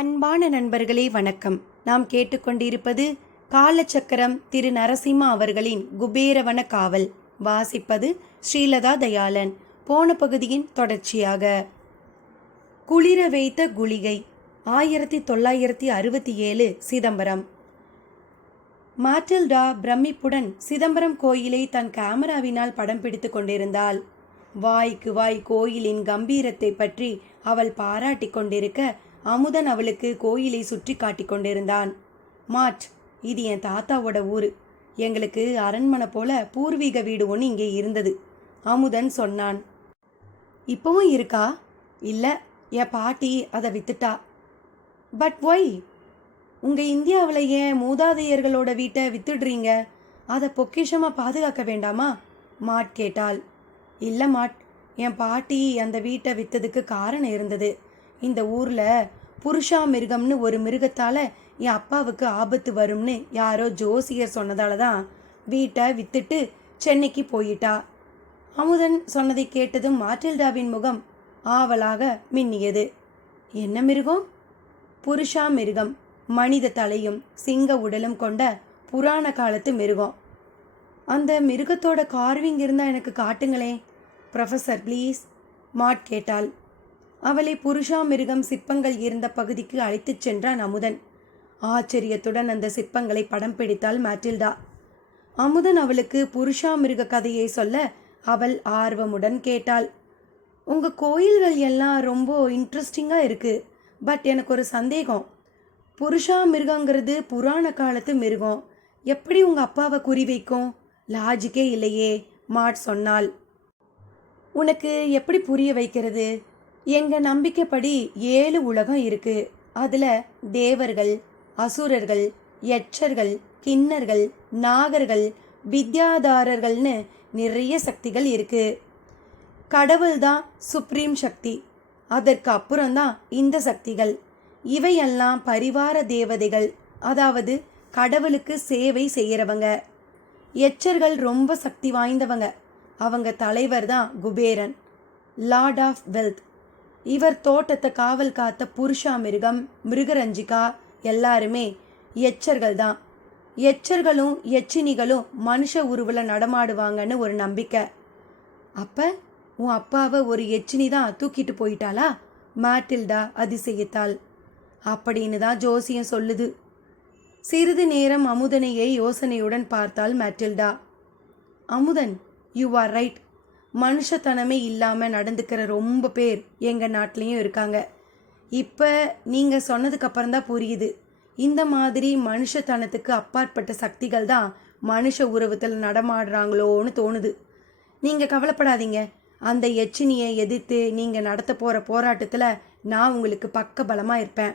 அன்பான நண்பர்களே வணக்கம். நாம் கேட்டுக்கொண்டிருப்பது காலச்சக்கரம் திரு நரசிம்மா அவர்களின் குபேரவன காவல். வாசிப்பது ஸ்ரீலதா தயாளன். போன பகுதியின் தொடர்ச்சியாக. குளிர வைத்த குளிகை 1967 சிதம்பரம். மாட்டில்டா பிரமிப்புடன் சிதம்பரம் கோயிலை தன் கேமராவினால் படம் பிடித்து கொண்டிருந்தாள். வாய்க்கு வாய் கோயிலின் கம்பீரத்தை பற்றி அவள் பாராட்டி கொண்டிருக்க அமுதன் அவளுக்கு கோயிலை சுற்றி காட்டிக் கொண்டிருந்தான். மாட், இது என் தாத்தாவோட ஊரு. எங்களுக்கு அரண்மனை போல பூர்வீக வீடு ஒன்று இங்கே இருந்தது, அமுதன் சொன்னான். இப்பவும் இருக்கா? இல்லை, என் பாட்டி அதை வித்துட்டா. But why? உங்கள் இந்தியாவில் ஏன் மூதாதையர்களோட வீட்டை வித்துடுறீங்க? அதை பொக்கிஷமாக பாதுகாக்க வேண்டாமா? மாட் கேட்டாள். இல்லை மாட், என் பாட்டி அந்த வீட்டை விற்றதுக்கு காரணம் இருந்தது. இந்த ஊரில் புருஷா மிருகம்னு ஒரு மிருகத்தால் என் அப்பாவுக்கு ஆபத்து வரும்னு யாரோ ஜோசியர் சொன்னதால தான் வீட்டை வித்துட்டு சென்னைக்கு போயிட்டா. அமுதன் சொன்னதை கேட்டதும் மாட்டில்டாவின் முகம் ஆவலாக மின்னியது. என்ன மிருகம்? புருஷா மிருகம், மனித தலையும் சிங்க உடலும் கொண்ட புராண காலத்து மிருகம். அந்த மிருகத்தோட கார்விங் இருந்தால் எனக்கு காட்டுங்களேன் ப்ரொஃபஸர் ப்ளீஸ், மாட் கேட்டாள். அவளை புருஷா மிருகம் சிற்பங்கள் இருந்த பகுதிக்கு அழைத்துச் சென்றான் அமுதன். ஆச்சரியத்துடன் அந்த சிற்பங்களை படம் பிடித்தாள் மாட்டில்டா. அமுதன் அவளுக்கு புருஷா மிருக கதையை சொல்ல அவள் ஆர்வமுடன் கேட்டாள். உங்கள் கோயில்கள் எல்லாம் ரொம்ப இன்ட்ரெஸ்டிங்காக இருக்குது. பட் எனக்கு ஒரு சந்தேகம். புருஷா மிருகங்கிறது புராண காலத்து மிருகம், எப்படி உங்கள் அப்பாவை குறிவைக்கும்? லாஜிக்கே இல்லையே, மாட் சொன்னாள். உனக்கு எப்படி புரிய வைக்கிறது? எங்கள் நம்பிக்கைப்படி 7 உலகம் இருக்குது. அதில் தேவர்கள், அசுரர்கள், யட்சர்கள், கிண்ணர்கள், நாகர்கள், வித்யாதாரர்கள்னு நிறைய சக்திகள் இருக்குது. கடவுள் தான் சுப்ரீம் சக்தி. அதற்கு அப்புறம்தான் இந்த சக்திகள். இவையெல்லாம் பரிவார தேவதைகள், அதாவது கடவுளுக்கு சேவை செய்கிறவங்க. யட்சர்கள் ரொம்ப சக்தி வாய்ந்தவங்க. அவங்க தலைவர் தான் குபேரன், லார்ட் ஆஃப் வெல்த். இவர் தோட்டத்தை காவல் காத்த புருஷா மிருகம், மிருகரஞ்சிகா எல்லாருமே யட்சர்கள் தான். யட்சர்களும் யட்சினிகளும் மனுஷ உருவில் நடமாடுவாங்கன்னு ஒரு நம்பிக்கை. அப்போ உன் அப்பாவை ஒரு யட்சினி தான் தூக்கிட்டு போயிட்டாளா? மாட்டில்டா அதிசயித்தாள். அப்படின்னு தான் ஜோசியம் சொல்லுது. சிறிது நேரம் அமுதனையை யோசனையுடன் பார்த்தாள் Matilda. Amudhan, you are right. மனுஷத்தனமே இல்லாமல் நடந்துக்கிற ரொம்ப பேர் எங்கள் நாட்டிலையும் இருக்காங்க. இப்போ நீங்கள் சொன்னதுக்கப்புறம் தான் புரியுது, இந்த மாதிரி மனுஷத்தனத்துக்கு அப்பாற்பட்ட சக்திகள் தான் மனுஷ உருவத்தில் நடமாடுறாங்களோன்னு தோணுது. நீங்கள் கவலைப்படாதீங்க. அந்த யட்சினியை எதிர்த்து நீங்கள் நடத்த போகிற போராட்டத்தில் நான் உங்களுக்கு பக்க பலமாக இருப்பேன்.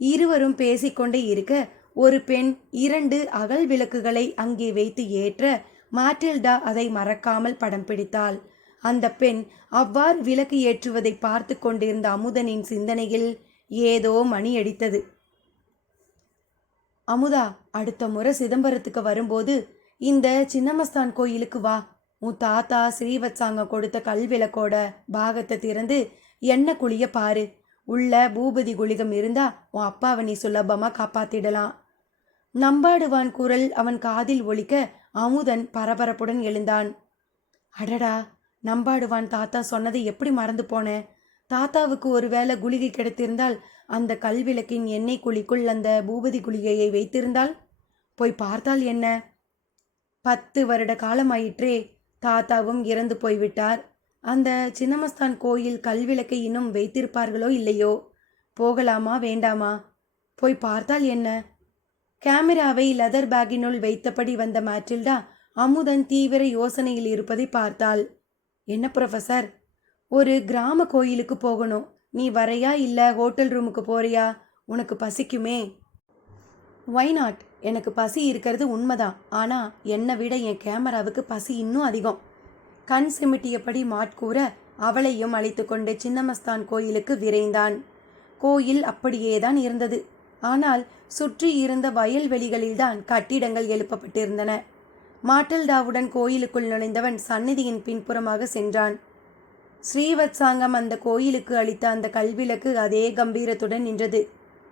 இருவரும் பேசிக்கொண்டே இருக்க ஒரு பெண் 2 அகல் விளக்குகளை அங்கே வைத்து ஏற்ற மாட்டில்டா அதை மறக்காமல் படம் பிடித்தாள். அந்த பெண் அவ்வாறு விளக்கு ஏற்றுவதை பார்த்து கொண்டிருந்த அமுதனின் சிந்தனையில் ஏதோ மணி அடித்தது. அமுதா, அடுத்த முறை சிதம்பரத்துக்கு வரும்போது இந்த சின்னமஸ்தான் கோயிலுக்கு வா. உன் தாத்தா ஸ்ரீவத்சாங்க கொடுத்த கல்விளக்கோட பாகத்தை திறந்து எண்ணெய் குளிய பாரு. உள்ள பூபதி குளிகம் இருந்தா உன் அப்பாவை நீ சுலபமாக காப்பாத்திடலாம். நம்பாடுவான் குரல் அவன் காதில் ஒலிக்க அமுதன் பரபரப்புடன் எழுந்தான். அடடா, நம்பாடுவான் தாத்தா சொன்னதை எப்படி மறந்து போனேன்? தாத்தாவுக்கு ஒரு வேளை குளிகை கிடைத்திருந்தால் அந்த கல்விளக்கின் எண்ணெய் குழிக்குள் அந்த பூபதி குளிகையை வைத்திருந்தால் போய் பார்த்தால் என்ன? 10 வருட காலமாயிற்றே. தாத்தாவும் இறந்து போய்விட்டார். அந்த சின்னமஸ்தான் கோயில் கல்விளக்கை இன்னும் வைத்திருப்பார்களோ இல்லையோ? போகலாமா வேண்டாமா? போய் பார்த்தால் என்ன? கேமராவை லெதர் பேக்கினுள் வைத்தபடி வந்த மாட்டில்டா அமுதன் தீவிர யோசனையில் இருப்பதை பார்த்தாள். என்ன ப்ரொஃபஸர், ஒரு கிராம கோயிலுக்கு போகணும். நீ வரையா இல்லை ஹோட்டல் ரூமுக்கு போறியா? உனக்கு பசிக்குமே. Y not? எனக்கு பசி இருக்கிறது உண்மைதான். ஆனால் என்னை விட என் கேமராவுக்கு பசி இன்னும் அதிகம். கண் சிமிட்டியபடி மாட்கூற அவளையும் அழைத்து கொண்டு சின்னமஸ்தான் கோயிலுக்கு விரைந்தான். கோயில் அப்படியேதான் இருந்தது. ஆனால் சுற்றி இருந்த வயல்வெளிகளில்தான் கட்டிடங்கள் எழுப்பப்பட்டிருந்தன. மாட்டில்டாவுடன் கோயிலுக்குள் நுழைந்தவன் சந்நிதியின் பின்புறமாக சென்றான். ஸ்ரீவத்சாங்கம் அந்த கோயிலுக்கு அளித்த அந்த கல்விளக்கு அதே கம்பீரத்துடன் நின்றது.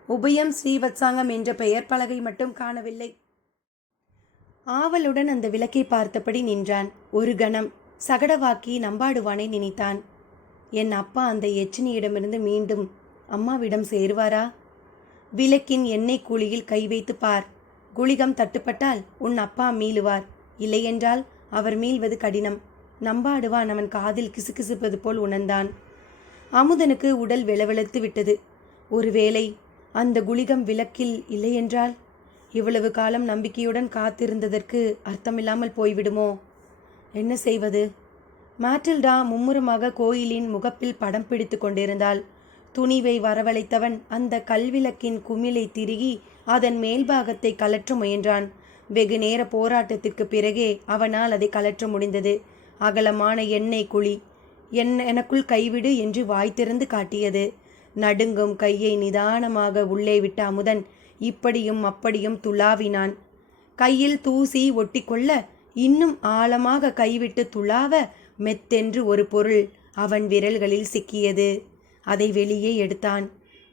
உபயம் ஸ்ரீவத்சாங்கம் என்ற பெயர் பலகை மட்டும் காணவில்லை. ஆவலுடன் அந்த விளக்கை பார்த்தபடி நின்றான். ஒரு கணம் சகடவாக்கி நம்பாடுவானை நினைத்தான். என் அப்பா அந்த எச்சினியிடமிருந்து மீண்டும் அம்மாவிடம் சேருவாரா? விளக்கின் எண்ணெய் குழியில் கை வைத்து பார். குளிகம் தட்டுப்பட்டால் உன் அப்பா மீளுவார், இல்லையென்றால் அவர் மீள்வது கடினம். நம்பாடுவான் அவன் காதில் கிசுகிசுப்பது போல் உணர்ந்தான். அமுதனுக்கு உடல் வெளவெளத்து விட்டது. ஒருவேளை அந்த குளிகம் விளக்கில் இல்லையென்றால் இவ்வளவு காலம் நம்பிக்கையுடன் காத்திருந்ததற்கு அர்த்தமில்லாமல் போய்விடுமோ? என்ன செய்வது? மாட்டில்டா மும்முரமாக கோயிலின் முகப்பில் படம் பிடித்து கொண்டிருந்தாள். துணிவை வரவழைத்தவன் அந்த கல்விளக்கின் குமிழை திருகி அதன் மேல்பாகத்தை கலற்ற முயன்றான். வெகு நேர போராட்டத்திற்கு பிறகே அவனால் அதை கலற்ற முடிந்தது. அகலமான எண்ணெய் குழி. எனக்குள் கைவிடு என்று வாய் திறந்து காட்டியது. நடுங்கும் கையை நிதானமாக உள்ளே விட்ட அமுதன் இப்படியும் அப்படியும் துளாவினான். கையில் தூசி ஒட்டிக்கொள்ள இன்னும் ஆழமாக கைவிட்டு துளாவ மெத்தென்று ஒரு பொருள் அவன் விரல்களில் சிக்கியது. அதை வெளியே எடுத்தான்.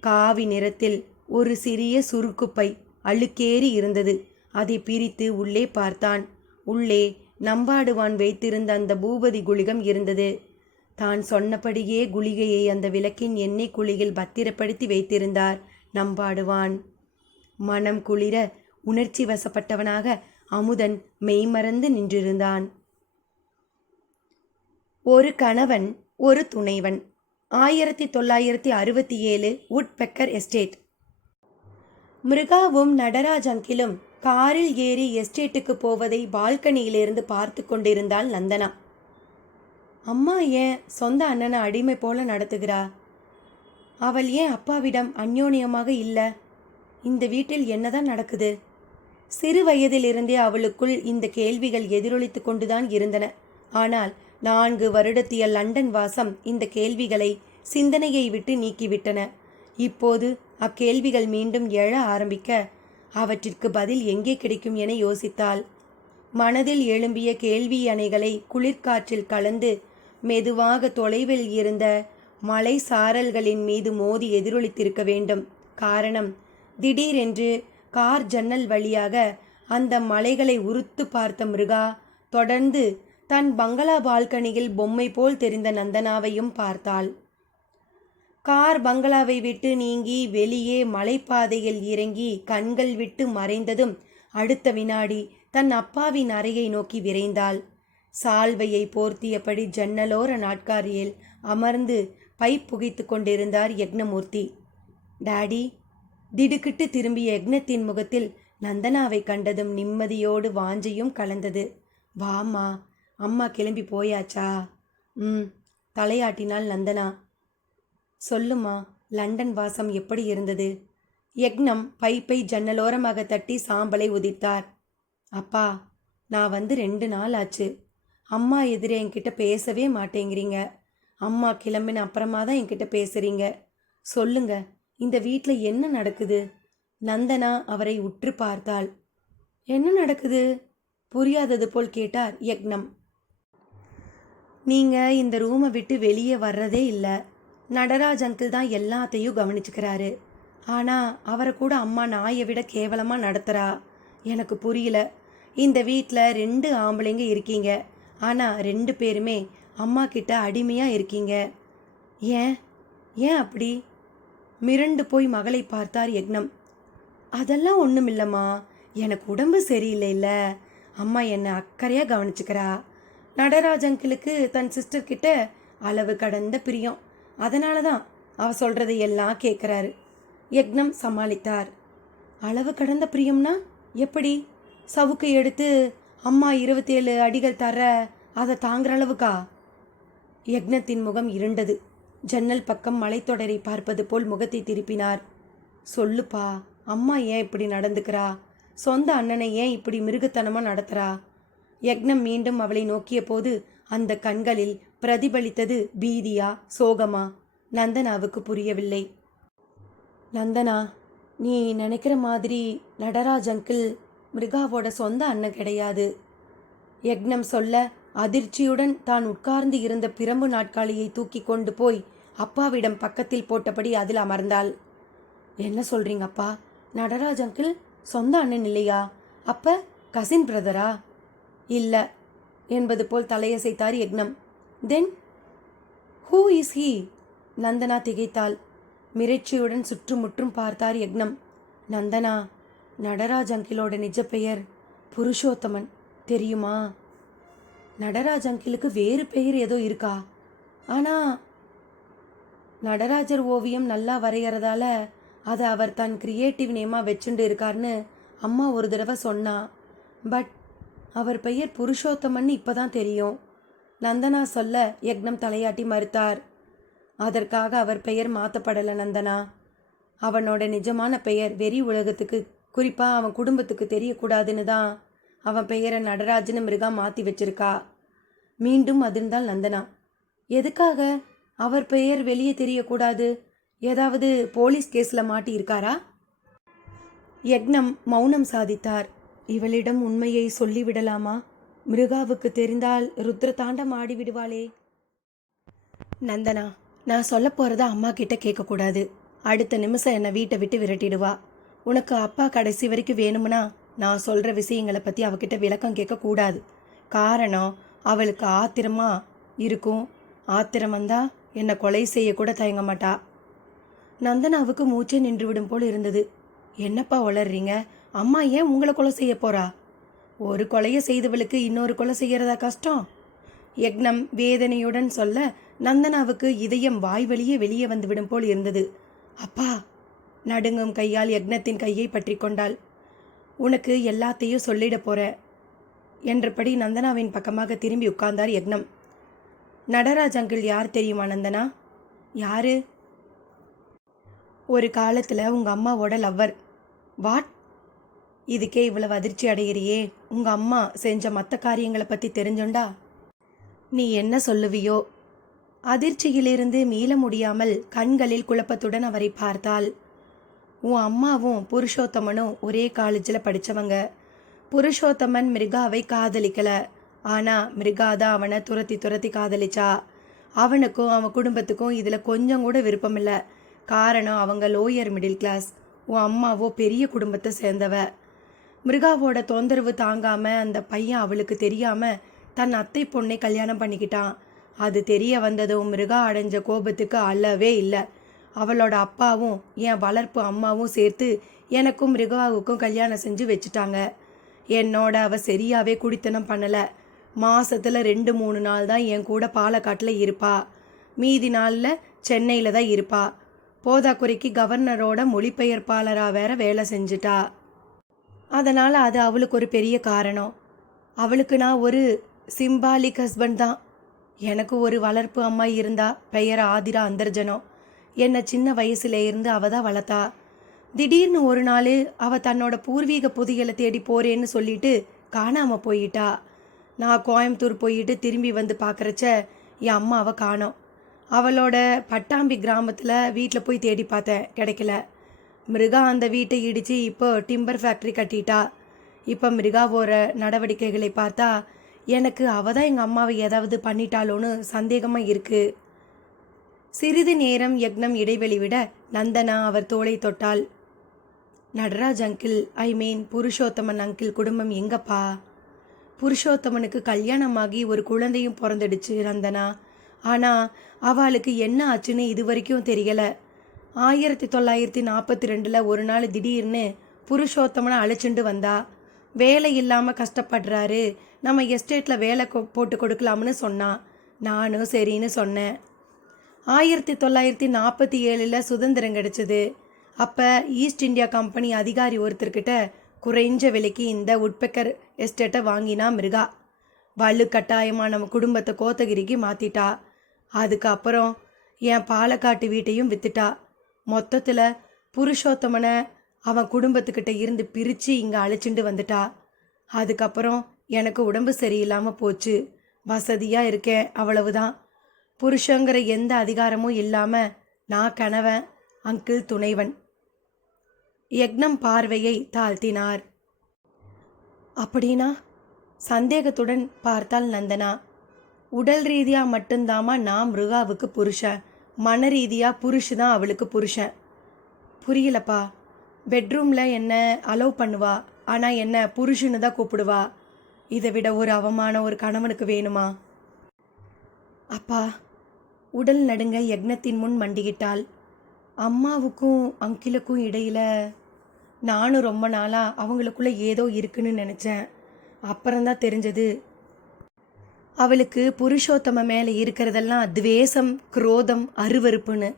காவி நிறத்தில் ஒரு சிறிய சுருக்குப்பை அழுக்கேறி இருந்தது. அதை பிரித்து உள்ளே பார்த்தான். உள்ளே நம்பாடுவான் வைத்திருந்த அந்த பூபதி குளிகம் இருந்தது. தான் சொன்னபடியே குளிகையை அந்த விளக்கின் எண்ணெய் குழியில் பத்திரப்படுத்தி வைத்திருந்தார் நம்பாடுவான். மனம் குளிர உணர்ச்சி வசப்பட்டவனாக அமுதன் மெய்மறந்து நின்றிருந்தான். ஒரு கணவன் ஒரு துணைவன். 1967 உட்பெக்கர் எஸ்டேட். மிருகாவும் நடராஜ் அங்கிளும் காரில் ஏறி எஸ்டேட்டுக்கு போவதை பால்கனியிலிருந்து பார்த்து கொண்டிருந்தாள் நந்தனா. அம்மா ஏன் சொந்த அண்ணனை அடிமை போல நடத்துகிறா? அவள் ஏன் அப்பாவிடம் அந்யோன்யமாக இல்லை? இந்த வீட்டில் என்னதான் நடக்குது? சிறு வயதிலிருந்தே அவளுக்குள் இந்த கேள்விகள் எதிரொலித்து கொண்டுதான் இருந்தன. ஆனால் 4 வருடத்திய லண்டன் வாசம் இந்த கேள்விகளை சிந்தனையை விட்டு நீக்கிவிட்டன. இப்போது அக்கேள்விகள் மீண்டும் எழ ஆரம்பிக்க அவற்றிற்கு பதில் எங்கே கிடைக்கும் என யோசித்தாள். மனதில் எழும்பிய கேள்வி அணைகளை குளிர்காற்றில் கலந்து மெதுவாக தொலைவில் இருந்த மலை சாரல்களின் மீது மோதி எதிரொலித்திருக்க வேண்டும். காரணம், திடீரென்று கார் ஜன்னல் வழியாக அந்த மலைகளை உறுத்து பார்த்த மிருகா தொடர்ந்து தன் பங்களா பால்கனியில் பொம்மை போல் தெரிந்த நந்தனாவையும் பார்த்தாள். கார் பங்களாவை விட்டு நீங்கி வெளியே மலைப்பாதையில் இறங்கி கண்கள் விட்டு மறைந்ததும் அடுத்த வினாடி தன் அப்பாவின் அறையை நோக்கி விரைந்தாள். சால்வையை போர்த்தியபடி ஜன்னலோர நாட்காரியில் அமர்ந்து பைப் புகைத்து கொண்டிருந்தார் யக்னமூர்த்தி. டாடி. திடுக்கிட்டு திரும்பிய யக்னத்தின் முகத்தில் நந்தனாவை கண்டதும் நிம்மதியோடு வாஞ்சையும் கலந்தது. வாமா, அம்மா கிளம்பி போயாச்சா? தலையாட்டினாள் நந்தனா. சொல்லுமா, லண்டன் வாசம் எப்படி இருந்தது? யக்னம் பைப்பை ஜன்னலோரமாக தட்டி சாம்பலை உதித்தார். அப்பா, நான் வந்து 2 நாள் ஆச்சு. அம்மா எதிரே என்கிட்ட பேசவே மாட்டேங்கிறீங்க. அம்மா கிளம்பின அப்புறமா தான் என்கிட்ட பேசுறீங்க. சொல்லுங்க, இந்த வீட்டில் என்ன நடக்குது? நந்தனா அவரை உற்று பார்த்தாள். என்ன நடக்குது? புரியாதது போல் கேட்டார் யக்னம். நீங்கள் இந்த ரூமை விட்டு வெளியே வர்றதே இல்லை. நடராஜ் அங்கிள் தான் எல்லாத்தையும் கவனிச்சுக்கிறாரு. ஆனால் அவரை கூட அம்மா நாயை விட கேவலமாக நடத்துகிறா. எனக்கு புரியல. இந்த வீட்டில் 2 ஆம்பளைங்க இருக்கீங்க. ஆனால் 2 பேருமே அம்மா கிட்ட அடிமையாக இருக்கீங்க. ஏன் ஏன் அப்படி? மிரண்டு போய் மகளை பார்த்தார் யக்னம். அதெல்லாம் ஒன்றும் இல்லைம்மா, எனக்கு உடம்பு சரியில்லை இல்லை. அம்மா என்னை அக்கறையாக கவனிச்சுக்கிறா. நடராஜ் அங்கிளுக்கு தன் சிஸ்டர் கிட்ட அளவு கடந்த பிரியம். அதனால தான் அவ சொல்கிறதை எல்லாம் கேட்குறாரு. யக்னம் சமாளித்தார். அளவு கடந்த பிரியம்னா எப்படி? சவுக்கை எடுத்து அம்மா 27 அடிகள் தர அதை தாங்குற அளவுக்கா? யக்னத்தின் முகம் இருண்டது. ஜன்னல் பக்கம் மலைத்தொடரை பார்ப்பது போல் முகத்தை திருப்பினார். சொல்லுப்பா, அம்மா ஏன் இப்படி நடந்துக்கிறா? சொந்த அண்ணனை ஏன் இப்படி மிருகத்தனமாக நடத்துகிறா? யக்னம் மீண்டும் அவளை நோக்கிய போது அந்த கண்களில் பிரதிபலித்தது பீதியா சோகமா? நந்தனாவுக்கு புரியவில்லை. நந்தனா, நீ நினைக்கிற மாதிரி நடராஜ் அங்கிள் மிருகாவோட சொந்த அண்ணன் கிடையாது. யக்னம் சொல்ல அதிர்ச்சியுடன் தான் உட்கார்ந்து இருந்த பிரம்பு நாட்காலியை தூக்கி கொண்டு போய் அப்பாவிடம் பக்கத்தில் போட்டபடி அதில் அமர்ந்தாள். என்ன சொல்றீங்க அப்பா? நடராஜ் அங்கிள் சொந்த அண்ணன் இல்லையா? அப்ப கசின் பிரதரா? இல்ல என்பது போல் தலையசைத்தார் Yagnam. Then who is he? Nandana திகைத்தாள். மிரட்சியுடன் சுற்றுமுற்றும் பார்த்தார் யக்னம். நந்தனா, நடராஜ் அங்கிளோட நிஜ பெயர் புருஷோத்தமன், தெரியுமா? நடராஜ் அங்கிளுக்கு வேறு பெயர் ஏதோ இருக்கா? ஆனா நடராஜர் ஓவியம் நல்லா வரைகிறதால அதை அவர் தன் கிரியேட்டிவ் நேமாக வச்சுட்டு இருக்காருன்னு அம்மா ஒரு தடவை சொன்னா. பட் அவர் பெயர் புருஷோத்தமன் இப்போ தான் தெரியும். நந்தனா சொல்ல யக்னம் தலையாட்டி மறுத்தார். அதற்காக அவர் பெயர் மாற்றப்படலை நந்தனா. அவனோட நிஜமான பெயர் வெறி உலகத்துக்கு, குறிப்பாக அவன் குடும்பத்துக்கு தெரியக்கூடாதுன்னு தான் அவன் பெயரை நடராஜன்னு மிருகா மாற்றி வச்சிருக்கா. மீண்டும் அதிர்ந்தாள் நந்தனா. எதுக்காக அவர் பெயர் வெளியே தெரியக்கூடாது? ஏதாவது போலீஸ் கேஸில் மாட்டி இருக்காரா? யக்னம் மௌனம் சாதித்தார். இவளிடம் உண்மையை சொல்லிவிடலாமா? மிருகாவுக்கு தெரிந்தால் ருத்ர தாண்டம் ஆடிவிடுவாளே. நந்தனா, நான் சொல்ல போகிறத அம்மா கிட்ட கேட்கக்கூடாது. அடுத்த நிமிஷம் என்னை வீட்டை விட்டு விரட்டிடுவா. உனக்கு அப்பா கடைசி வரைக்கும் வேணும்னா நான் சொல்கிற விஷயங்களை பற்றி அவகிட்ட விளக்கம் கேட்கக்கூடாது. காரணம், அவளுக்கு ஆத்திரமா இருக்கும். ஆத்திரம் வந்தா என்னை கொலை செய்யக்கூட தயங்க மாட்டா. நந்தனாவுக்கு மூச்சே நின்றுவிடும் போல் இருந்தது. என்னப்பா உளறீங்க? அம்மா ஏன் உங்களை கொலை செய்ய போறா? ஒரு கொலையை செய்தவளுக்கு இன்னொரு கொலை செய்யறதா கஷ்டம்? யக்னம் வேதனையுடன் சொல்ல நந்தனாவுக்கு இதயம் வாய் வழியே வெளியே வந்துவிடும் போல் இருந்தது. அப்பா! நடுங்கும் கையால் யக்னத்தின் கையை பற்றி கொண்டாள். உனக்கு எல்லாத்தையும் சொல்லிட போற என்றபடி நந்தனாவின் பக்கமாக திரும்பி உட்கார்ந்தார் யக்னம். நடராஜ் அங்கிள் யார் தெரியுமா நந்தனா? யாரு? ஒரு காலத்தில் உங்கள் அம்மாவோட லவ்வர். வாட்? இதுக்கே இவ்வளவு அதிர்ச்சி அடைகிறியே? உங்கள் அம்மா செஞ்ச மற்ற காரியங்களை பற்றி தெரிஞ்சுண்டா நீ என்ன சொல்லுவியோ? அதிர்ச்சியிலிருந்து மீள முடியாமல் கண்களில் குழப்பத்துடன் அவரை பார்த்தாள். உன் அம்மாவும் புருஷோத்தமனும் ஒரே காலேஜில் படித்தவங்க. புருஷோத்தமன் மிருகாவை காதலிக்கல. ஆனால் மிருகா தான் அவனை துரத்தி துரத்தி காதலிச்சா. அவனுக்கும் அவன் குடும்பத்துக்கும் இதில் கொஞ்சம் கூட விருப்பமில்லை. காரணம், அவங்க லோயர் மிடில் கிளாஸ். உன் அம்மாவோ பெரிய குடும்பத்தை சேர்ந்தவ. மிருகாவோட தொந்தரவு தாங்காமல் அந்த பையன் அவளுக்கு தெரியாமல் தன் அத்தை பொண்ணை கல்யாணம் பண்ணிக்கிட்டான். அது தெரிய வந்ததும் மிருகா அடைஞ்ச கோபத்துக்கு அளவே இல்லை. அவளோட அப்பாவும் என் வளர்ப்பு அம்மாவும் சேர்த்து எனக்கும் மிருகாவுக்கும் கல்யாணம் செஞ்சு வச்சுட்டாங்க. என்னோட அவ சரியாகவே குடித்தனம் பண்ணலை. மாசத்துல 2-3 நாள் தான் என் கூட பாலக்காட்டில் இருப்பா. மீதி நாளில் சென்னையில் தான் இருப்பா. போதாக்குறைக்கு கவர்னரோட மொழிபெயர்ப்பாளராக வேற வேலை செஞ்சுட்டா. அதனால் அது அவளுக்கு ஒரு பெரிய காரணம். அவளுக்கு நான் ஒரு சிம்பாலிக் ஹஸ்பண்ட் தான். எனக்கு ஒரு வளர்ப்பு அம்மா இருந்தா, பெயர் ஆதிரா அந்தர்ஜனம். என்னை சின்ன வயசுல இருந்து அவ தான் வளர்த்தா. திடீர்னு ஒரு நாள் அவ தன்னோட பூர்வீக புதிகளை தேடி போறேன்னு சொல்லிட்டு காணாமல் போயிட்டா. நான் கோயம்புத்தூர் போயிட்டு திரும்பி வந்து பார்க்குறச்ச என் அம்மாவை காணோம். அவளோட பட்டாம்பி கிராமத்தில் வீட்டில் போய் தேடி பார்த்தேன், கிடைக்கல. மிருகா அந்த வீட்டை இடித்து இப்போ டிம்பர் ஃபேக்ட்ரி கட்டிட்டா. இப்போ மிருகாவோட நடவடிக்கைகளை பார்த்தா எனக்கு அவ தான் எங்கள் அம்மாவை ஏதாவது பண்ணிட்டாளோன்னு சந்தேகமாக இருக்குது. சிறிது நேரம் யக்னம் இடைவெளி விட நந்தனா அவர் தோளை தொட்டாள். நடராஜ் அங்கிள், ஐ மீன் புருஷோத்தமன் அங்கிள் குடும்பம் எங்கப்பா? புருஷோத்தமனுக்கு கல்யாணமாகி ஒரு குழந்தையும் பிறந்துடுச்சு நந்தனா. ஆனால் அவளுக்கு என்ன ஆச்சுன்னு இது வரைக்கும் தெரியலை. 1942 ஒரு நாள் திடீர்னு புருஷோத்தமனை அழைச்சிண்டு வந்தா. வேலை இல்லாமல் கஷ்டப்படுறாரு, நம்ம எஸ்டேட்டில் வேலை போட்டு கொடுக்கலாம்னு சொன்னான். நானும் சரின்னு சொன்னேன். 1947 சுதந்திரம் கிடைச்சது. அப்போ ஈஸ்ட் இந்தியா கம்பெனி அதிகாரி ஒருத்தர்கிட்ட குறைஞ்ச விலைக்கு இந்த உட்பெக்கர் எஸ்டேட்டை வாங்கினா மிருகா. வலு கட்டாயமாக நம்ம குடும்பத்தை கோத்தகிரிக்கு மாற்றிட்டா. அதுக்கப்புறம் என் பாலக்காட்டு வீட்டையும் வித்துட்டா. மொத்தத்தில் புருஷோத்தமனை அவன் குடும்பத்துக்கிட்ட இருந்து பிரித்து இங்கே அழைச்சிட்டு வந்துட்டா. அதுக்கப்புறம் எனக்கு உடம்பு சரியில்லாமல் போச்சு. வசதியாக இருக்கேன், அவ்வளவுதான். புருஷங்கிற எந்த அதிகாரமும் இல்லாமல் நான் கணவன், அங்கிள் துணைவன். யக்னம் பார்வையை தாழ்த்தினார். அப்படின்னா? சந்தேகத்துடன் பார்த்தாள் நந்தனா. உடல் ரீதியாக மட்டும்தாமா நான் மிருகாவுக்கு புருஷன், மன ரீதியாக புருஷு தான் அவளுக்கு புருஷன். புரியலப்பா. பெட்ரூமில் என்ன அலோவ் பண்ணுவா, ஆனால் என்ன புருஷன்னு தான் கூப்பிடுவா. இதை விட ஒரு அவமானம் ஒரு கணவனுக்கு வேணுமா? அப்பா, உடல் நடுங்க யக்னத்தின் முன் மண்டியிட்டாள். அம்மாவுக்கும் அங்கிளுக்கும் இடையில நானும் ரொம்ப நாளாக அவங்களுக்குள்ள ஏதோ இருக்குன்னு நினச்சேன். அப்புறம்தான் தெரிஞ்சது அவளுக்கு புருஷோத்தம மேலே இருக்கிறதெல்லாம் துவேஷம், குரோதம், அருவருப்புன்னு.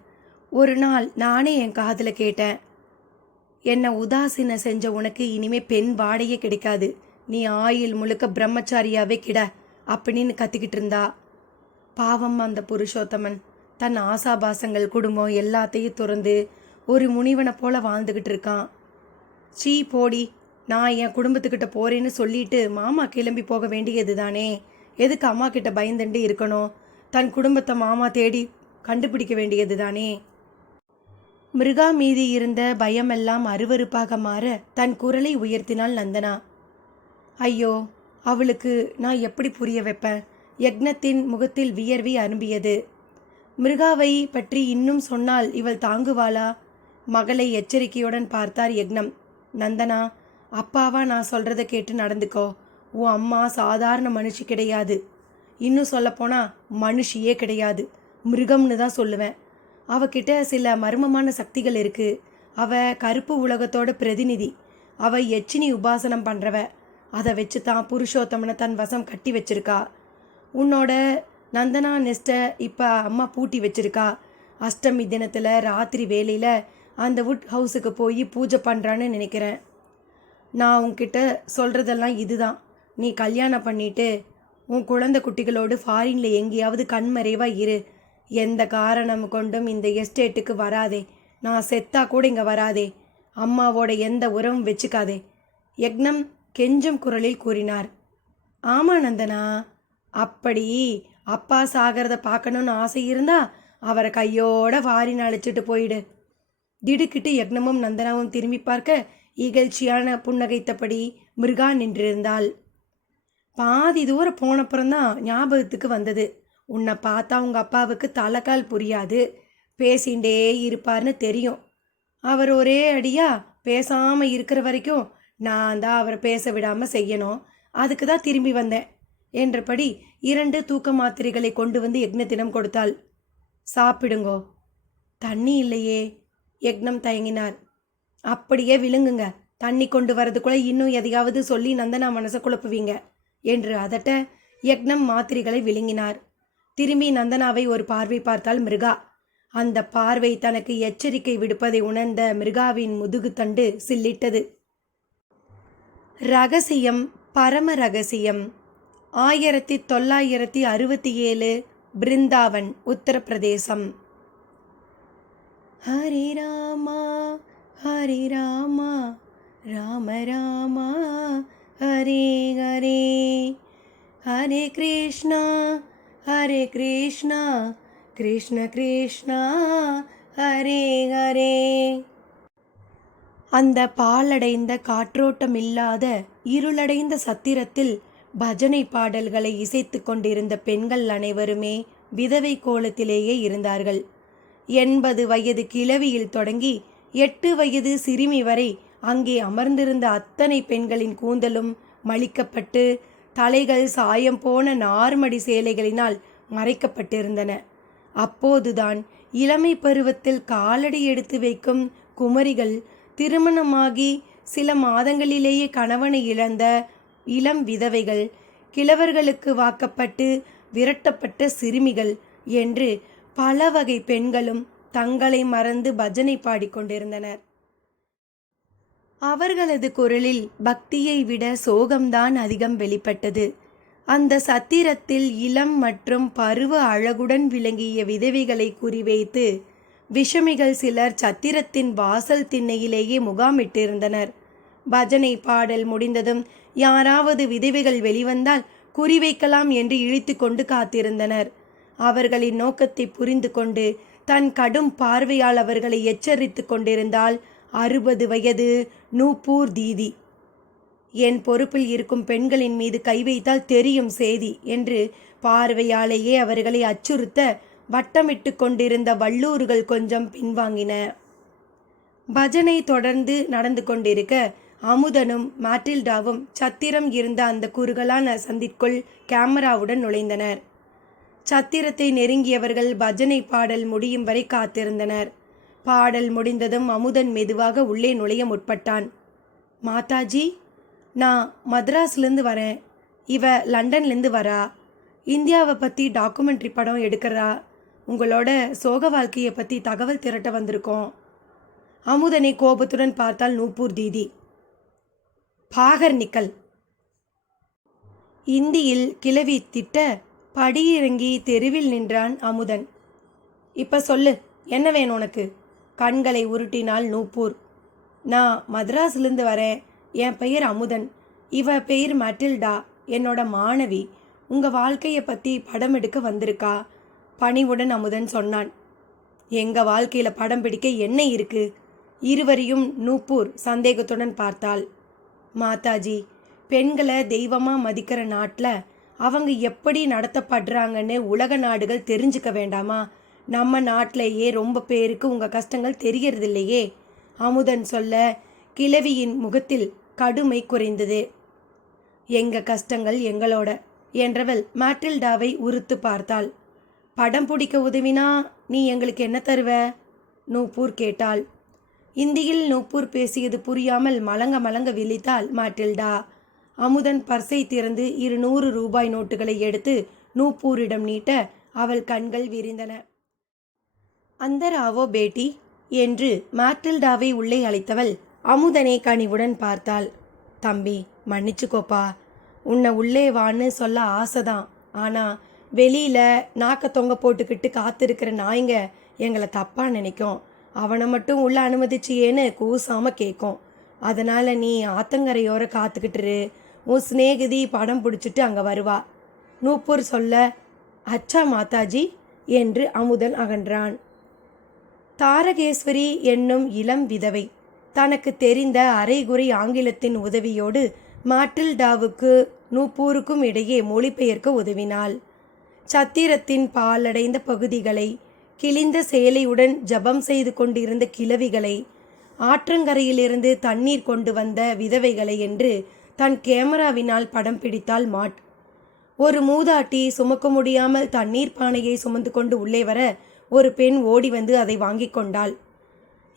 ஒரு நாள் நானே என் காதில் கேட்டேன், என்னை உதாசீன செஞ்ச உனக்கு இனிமே பெண் வாடையே கிடைக்காது, நீ ஆயுள் முழுக்க பிரம்மச்சாரியாவே கிட அப்படின்னு கத்திக்கிட்டு இருந்தா. பாவம் அந்த புருஷோத்தமன் தன் ஆசாபாசங்கள் குடும்பம் எல்லாத்தையும் துறந்து ஒரு முனிவனை போல வாழ்ந்துக்கிட்டு இருக்கான். சீ போடி, நான் என் குடும்பத்துக்கிட்ட போறேன்னு சொல்லிட்டு மாமா கிளம்பி போக வேண்டியது தானே. எதுக்கு அம்மா கிட்ட பயந்துண்டு இருக்கணும்? தன் குடும்பத்தை மாமா தேடி கண்டுபிடிக்க வேண்டியது தானே. மிருகா மீதி இருந்த பயமெல்லாம் அருவருப்பாக மாற தன் குரலை உயர்த்தினாள் நந்தனா. ஐயோ, அவளுக்கு நான் எப்படி புரிய வைப்பேன்? யக்னத்தின் முகத்தில் வியர்வை அரும்பியது. மிருகாவை பற்றி இன்னும் சொன்னால் இவள் தாங்குவாளா? மகளை எச்சரிக்கையுடன் பார்த்தார் யக்னம். நந்தனா, அப்பாவா நான் சொல்கிறத கேட்டு நடந்துக்கோ. உன் அம்மா சாதாரண மனுஷி கிடையாது. இன்னும் சொல்லப்போனா மனுஷியே கிடையாது, மிருகம்னு தான் சொல்லுவேன். அவகிட்ட சில மர்மமான சக்திகள் இருக்கு. அவ கருப்பு உலகத்தோட பிரதிநிதி. அவ எச்சினி உபாசனம் பண்ணுறவ. அதை வச்சு தான் புருஷோத்தமனை தன் வசம் கட்டி வச்சிருக்கா. உன்னோட நந்தனா நெஸ்ட்டை இப்போ அம்மா பூட்டி வச்சிருக்கா. அஷ்டமி தினத்தில் ராத்திரி வேலையில் அந்த வுட் ஹவுஸுக்கு போய் பூஜை பண்ணுறான்னு நினைக்கிறேன். நான் உன்கிட்ட சொல்கிறதெல்லாம் இதுதான். நீ கல்யாணம் பண்ணிட்டு உன் குழந்தை குட்டிகளோடு ஃபாரினில் எங்கேயாவது கண்மறைவாக இரு. எந்த காரணம் கொண்டும் இந்த எஸ்டேட்டுக்கு வராதே. நான் செத்தா கூட இங்கே வராதே. அம்மாவோட எந்த உறவும் வச்சுக்காதே. யக்னம் கெஞ்சும் குரலில் கூறினார். ஆமா நந்தனா, அப்படி அப்பா சாகிறத பார்க்கணுன்னு ஆசை இருந்தா அவரை கையோட ஃபாரின் அழைச்சிட்டு போயிடு. திடுக்கிட்டு யக்னமும் நந்தனாவும் திரும்பி பார்க்க இகழ்ச்சியான புன்னகைத்தபடி மிருகா நின்றிருந்தாள். பாதி தூரம் போனப்புறம்தான் ஞாபகத்துக்கு வந்தது. உன்னை பார்த்தா உங்கள் அப்பாவுக்கு தலைக்கால் புரியாது, பேசிகிட்டே இருப்பார்னு தெரியும். அவர் ஒரே அடியா பேசாமல் இருக்கிற வரைக்கும் நான் தான் அவரை பேச விடாமல் செய்யணும். அதுக்கு தான் திரும்பி வந்தேன் என்றபடி 2 தூக்க மாத்திரைகளை கொண்டு வந்து யக்னத்திடம் கொடுத்தாள். சாப்பிடுங்கோ. தண்ணி இல்லையே. யக்னம் தயங்கினார். அப்படியே விழுங்குங்க. தண்ணி கொண்டு வரதுக்குள்ள இன்னும் எதையாவது சொல்லி நந்தனா மனசை குழப்புவீங்க என்று அதட்ட யக்னம் மாத்திரைகளை விழுங்கினார். திரும்பி நந்தனாவை ஒரு பார்வை பார்த்தாள் மிருகா. அந்த பார்வை தனக்கு எச்சரிக்கை விடுப்பதை உணர்ந்த மிருகாவின் முதுகுத்தண்டு சில்லிட்டது. ரகசியம், பரம ரகசியம். 1967 பிருந்தாவன், உத்தரப்பிரதேசம். ஹரே ராமா ஹரே ராமா ராம ராமா ஹரே ஹரே, ஹரே கிருஷ்ணா கிருஷ்ண கிருஷ்ணா ஹரே ஹரே. அந்த பாலடைந்த காற்றோட்டமில்லாத இருளடைந்த சத்திரத்தில் பஜனை பாடல்களை இசைத்து கொண்டிருந்த பெண்கள் அனைவருமே விதவை கோலத்திலேயே இருந்தார்கள். 80 வயது கிழவியில் தொடங்கி 8 வயது சிறுமி வரை அங்கே அமர்ந்திருந்த அத்தனை பெண்களின் கூந்தலும் மலிக்கப்பட்டு தலைகள் சாயம் போன நார்மடி சேலைகளினால் மறைக்கப்பட்டிருந்தன. அப்போதுதான் இளமை பருவத்தில் காலடி எடுத்து வைக்கும் குமரிகள், திருமணமாகி சில மாதங்களிலேயே கணவனை இழந்த இளம் விதவைகள், கிழவர்களுக்கு வாக்கப்பட்டு விரட்டப்பட்ட சிறுமிகள் என்று பல வகை பெண்களும் தங்களை மறந்து பஜனை பாடிக்கொண்டிருந்தனர். அவர்களது குரலில் பக்தியை விட சோகம்தான் அதிகம் வெளிப்பட்டது. அந்த சத்திரத்தில் இளம் மற்றும் பருவ அழகுடன் விளங்கிய விதவைகளை குறிவைத்து விஷமிகள் சிலர் சத்திரத்தின் வாசல் திண்ணையிலேயே முகாமிட்டிருந்தனர். பஜனை பாடல் முடிந்ததும் யாராவது விதவைகள் வெளிவந்தால் குறிவைக்கலாம் என்று இழுத்து கொண்டு காத்திருந்தனர். அவர்களின் நோக்கத்தை புரிந்து கொண்டு தன் கடும் பார்வையால் அவர்களை எச்சரித்து கொண்டிருந்தால் 60 வயது நூப்பூர் தீதி. என் பொறுப்பில் இருக்கும் பெண்களின் மீது கை வைத்தால் தெரியும் சேதி என்று பார்வையாலேயே அவர்களை அச்சுறுத்த வட்டமிட்டு கொண்டிருந்த வள்ளூர்கள் கொஞ்சம் பின்வாங்கின. பஜனை தொடர்ந்து நடந்து கொண்டிருக்க அமுதனும் மாட்டில்டாவும் சத்திரம் இருந்த அந்த குறுகலான சந்திற்குள் கேமராவுடன் நுழைந்தனர். சத்திரத்தை நெருங்கியவர்கள் பஜனை பாடல் முடியும் வரை காத்திருந்தனர். பாடல் முடிந்ததும் அமுதன் மெதுவாக உள்ளே நுழைய முற்பட்டான். மாதாஜி, நான் மദ്രാஸ்லேருந்து வரேன். இவ லண்டன்லேருந்து வரா. இந்தியாவை பற்றி டாக்குமெண்ட்ரி படம் எடுக்கிறா. உங்களோட சோக வாழ்க்கையை பற்றி தகவல் திரட்ட வந்திருக்கோம். அமுதனை கோபத்துடன் பார்த்தால் நூப்பூர் தீதி. பாகர் நிக்கல். இந்தியில் கிளவி திட்ட படியிறங்கி தெருவில் நின்றான் அமுதன். இப்ப சொல்லு, என்ன வேணும் உனக்கு? கண்களை உருட்டினாள் நூப்பூர். நான் மദ്രാஸ்லேருந்து வரேன். என் பெயர் அமுதன். இவ பெயர் மட்டில்டா, என்னோட மாணவி. உங்க வாழ்க்கையை பற்றி படம் எடுக்க வந்திருக்கா. பணிவுடன் அமுதன் சொன்னான். எங்க வாழ்க்கையில படம் பிடிக்க என்ன இருக்கு? இருவரையும் நூப்பூர் சந்தேகத்துடன் பார்த்தாள். மாதாஜி, பெண்களை தெய்வமா மதிக்கிற நாட்டில் அவங்க எப்படி நடத்தப்படுறாங்கன்னு உலக நாடுகள் தெரிஞ்சுக்க வேண்டாமா? நம்ம நாட்டிலேயே ரொம்ப பேருக்கு உங்கள் கஷ்டங்கள் தெரியறதில்லையே. அமுதன் சொல்ல கிழவியின் முகத்தில் கடுமை குறைந்தது. எங்க கஷ்டங்கள் எங்களோட என்றவள் மாட்டில்டாவை உறுத்து பார்த்தாள். படம் பிடிக்க உதவினா நீ எங்களுக்கு என்ன தருவ? நூப்பூர் கேட்டாள். இந்தியில் நூப்பூர் பேசியது புரியாமல் மலங்க மலங்க விழித்தாள் மாட்டில்டா. அமுதன் பர்ஸை திறந்து 200 ரூபாய் நோட்டுகளை எடுத்து நூப்பூரிடம் நீட்ட அவள் கண்கள் விரிந்தன. அந்தர் ஆவோ பேட்டி என்று மாட்டில்டாவை உள்ளே அழைத்தவள் அமுதனை கனிவுடன் பார்த்தாள். தம்பி, மன்னிச்சுக்கோப்பா. உன்னை உள்ளே வான்னு சொல்ல ஆசைதான். ஆனால் வெளியில் நாக்க தொங்க போட்டுக்கிட்டு காத்திருக்கிற நாய்ங்க எங்களை தப்பாக நினைக்கும். அவனை மட்டும் உள்ள அனுமதிச்சியேன்னு கூசாமல் கேட்கும். அதனால் நீ ஆத்தங்கரையோர காத்துக்கிட்டுரு. உன் சிநேகிதி படம் பிடிச்சிட்டு அங்கே வருவா. நூப்பூர் சொல்ல, அச்சா மாதாஜி என்று அமுதன் அகன்றான். தாரகேஸ்வரி என்னும் இளம் விதவை தனக்கு தெரிந்த அரைகுறை ஆங்கிலத்தின் உதவியோடு மாட்டில்டாவுக்கு நூப்பூருக்கும் இடையே மொழிபெயர்க்க உதவினாள். சத்திரத்தின் பாலடைந்த பகுதிகளை, கிழிந்த சேலையுடன் ஜபம் செய்து கொண்டிருந்த கிழவிகளை, ஆற்றங்கரையிலிருந்து தண்ணீர் கொண்டு வந்த விதவைகளை என்று தன் கேமராவினால் படம் பிடித்தாள் மாட். ஒரு மூதாட்டி சுமக்க முடியாமல் தண்ணீர் பானையை சுமந்து கொண்டு உள்ளே வர ஒரு பெண் ஓடி வந்து அதை வாங்கி கொண்டாள்.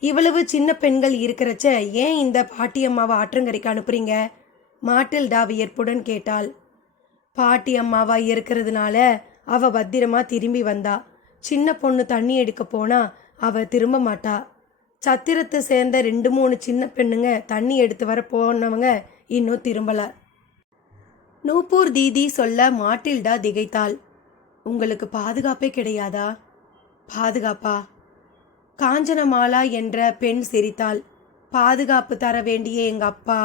இவ்வளவு சின்ன பெண்கள் இருக்கிறச்ச ஏன் இந்த பாட்டியம்மாவை ஆற்றங்கரைக்கு அனுப்புறீங்க? மாட்டில்டா வியர்ப்புடன் கேட்டாள். பாட்டி அம்மாவா இருக்கிறதுனால அவ பத்திரமா திரும்பி வந்தா. சின்ன பொண்ணு தண்ணி எடுக்க போனா அவ திரும்ப மாட்டா. சத்திரத்தை சேர்ந்த 2-3 சின்ன பெண்ணுங்க தண்ணி எடுத்து வர போனவங்க இன்னும் திரும்பல. நூப்பூர் தீதி சொல்ல மாட்டில்டா திகைத்தாள். உங்களுக்கு பாதுகாப்பே கிடையாதா? பாதுகாப்பா? காஞ்சனமாலா என்ற பெண் சிரித்தாள். பாதுகாப்பு தர வேண்டிய எங்கள் அப்பா,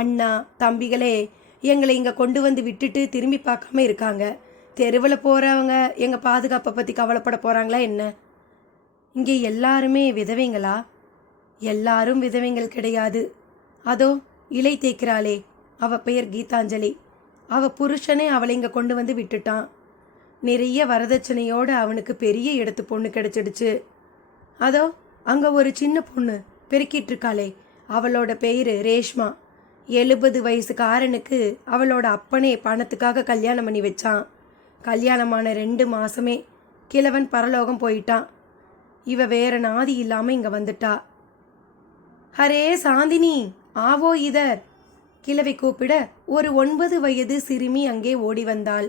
அண்ணா, தம்பிகளே எங்களை இங்கே கொண்டு வந்து விட்டுட்டு திரும்பி பார்க்காம இருக்காங்க. தெருவில் போகிறவங்க எங்கள் பாதுகாப்பை பற்றி கவலைப்பட போகிறாங்களா என்ன? இங்கே எல்லாருமே விதவைங்களா? எல்லாரும் விதவைங்கள் கிடையாது. அதோ இலை தேய்க்கிறாளே, அவள் பெயர் கீதாஞ்சலி. அவள் புருஷனே அவளை இங்கே கொண்டு வந்து விட்டுட்டான். நிறைய வரதட்சணையோடு அவனுக்கு பெரிய இடத்து பொண்ணு கிடைச்சிடுச்சு. அதோ அங்கே ஒரு சின்ன பொண்ணு பெருக்கிட்டு இருக்காளே, அவளோட பெயர் ரேஷ்மா. 70 வயசுக்காரனுக்கு அவளோட அப்பனே பணத்துக்காக கல்யாணம் பண்ணி வச்சான். கல்யாணமான 2 மாசமே கிழவன் பரலோகம் போயிட்டான். இவ வேற நாதி இல்லாமல் இங்கே வந்துட்டா. ஹரே சாந்தினி, ஆவோ இதர் கிழவை கூப்பிட ஒரு 9 வயது சிறுமி அங்கே ஓடி வந்தாள்.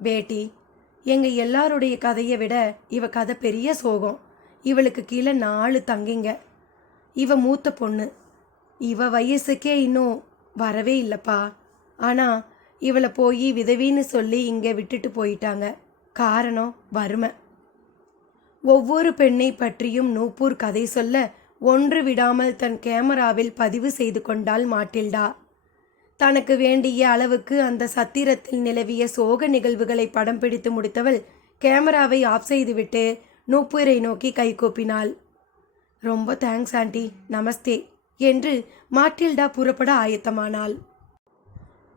பேட்டி, எங்கள் எல்லாருடைய கதையை விட இவ கதை பெரிய சோகம். இவளுக்கு கீழே 4 தங்கைங்க. இவ மூத்த பொண்ணு. இவ வயசுக்கே இன்னும் வரவே இல்லைப்பா. ஆனால் இவளை போய் விதவின்னு சொல்லி இங்கே விட்டுட்டு போயிட்டாங்க. காரணம் வறுமை. ஒவ்வொரு பெண்ணை பற்றியும் நூப்பூர் கதை சொல்ல ஒன்று விடாமல் தன் கேமராவில் பதிவு செய்து கொண்டாள் மாட்டில்டா. தனக்கு வேண்டிய அளவுக்கு அந்த சத்திரத்தில் நிலவிய சோக நிகழ்வுகளை படம் பிடித்து முடித்தவள் கேமராவை ஆஃப் செய்துவிட்டு நூப்பூரை நோக்கி கைகூப்பினாள். ரொம்ப தேங்க்ஸ் ஆண்டி, நமஸ்தே என்று மாட்டில்டா புறப்பட ஆயத்தமானாள்.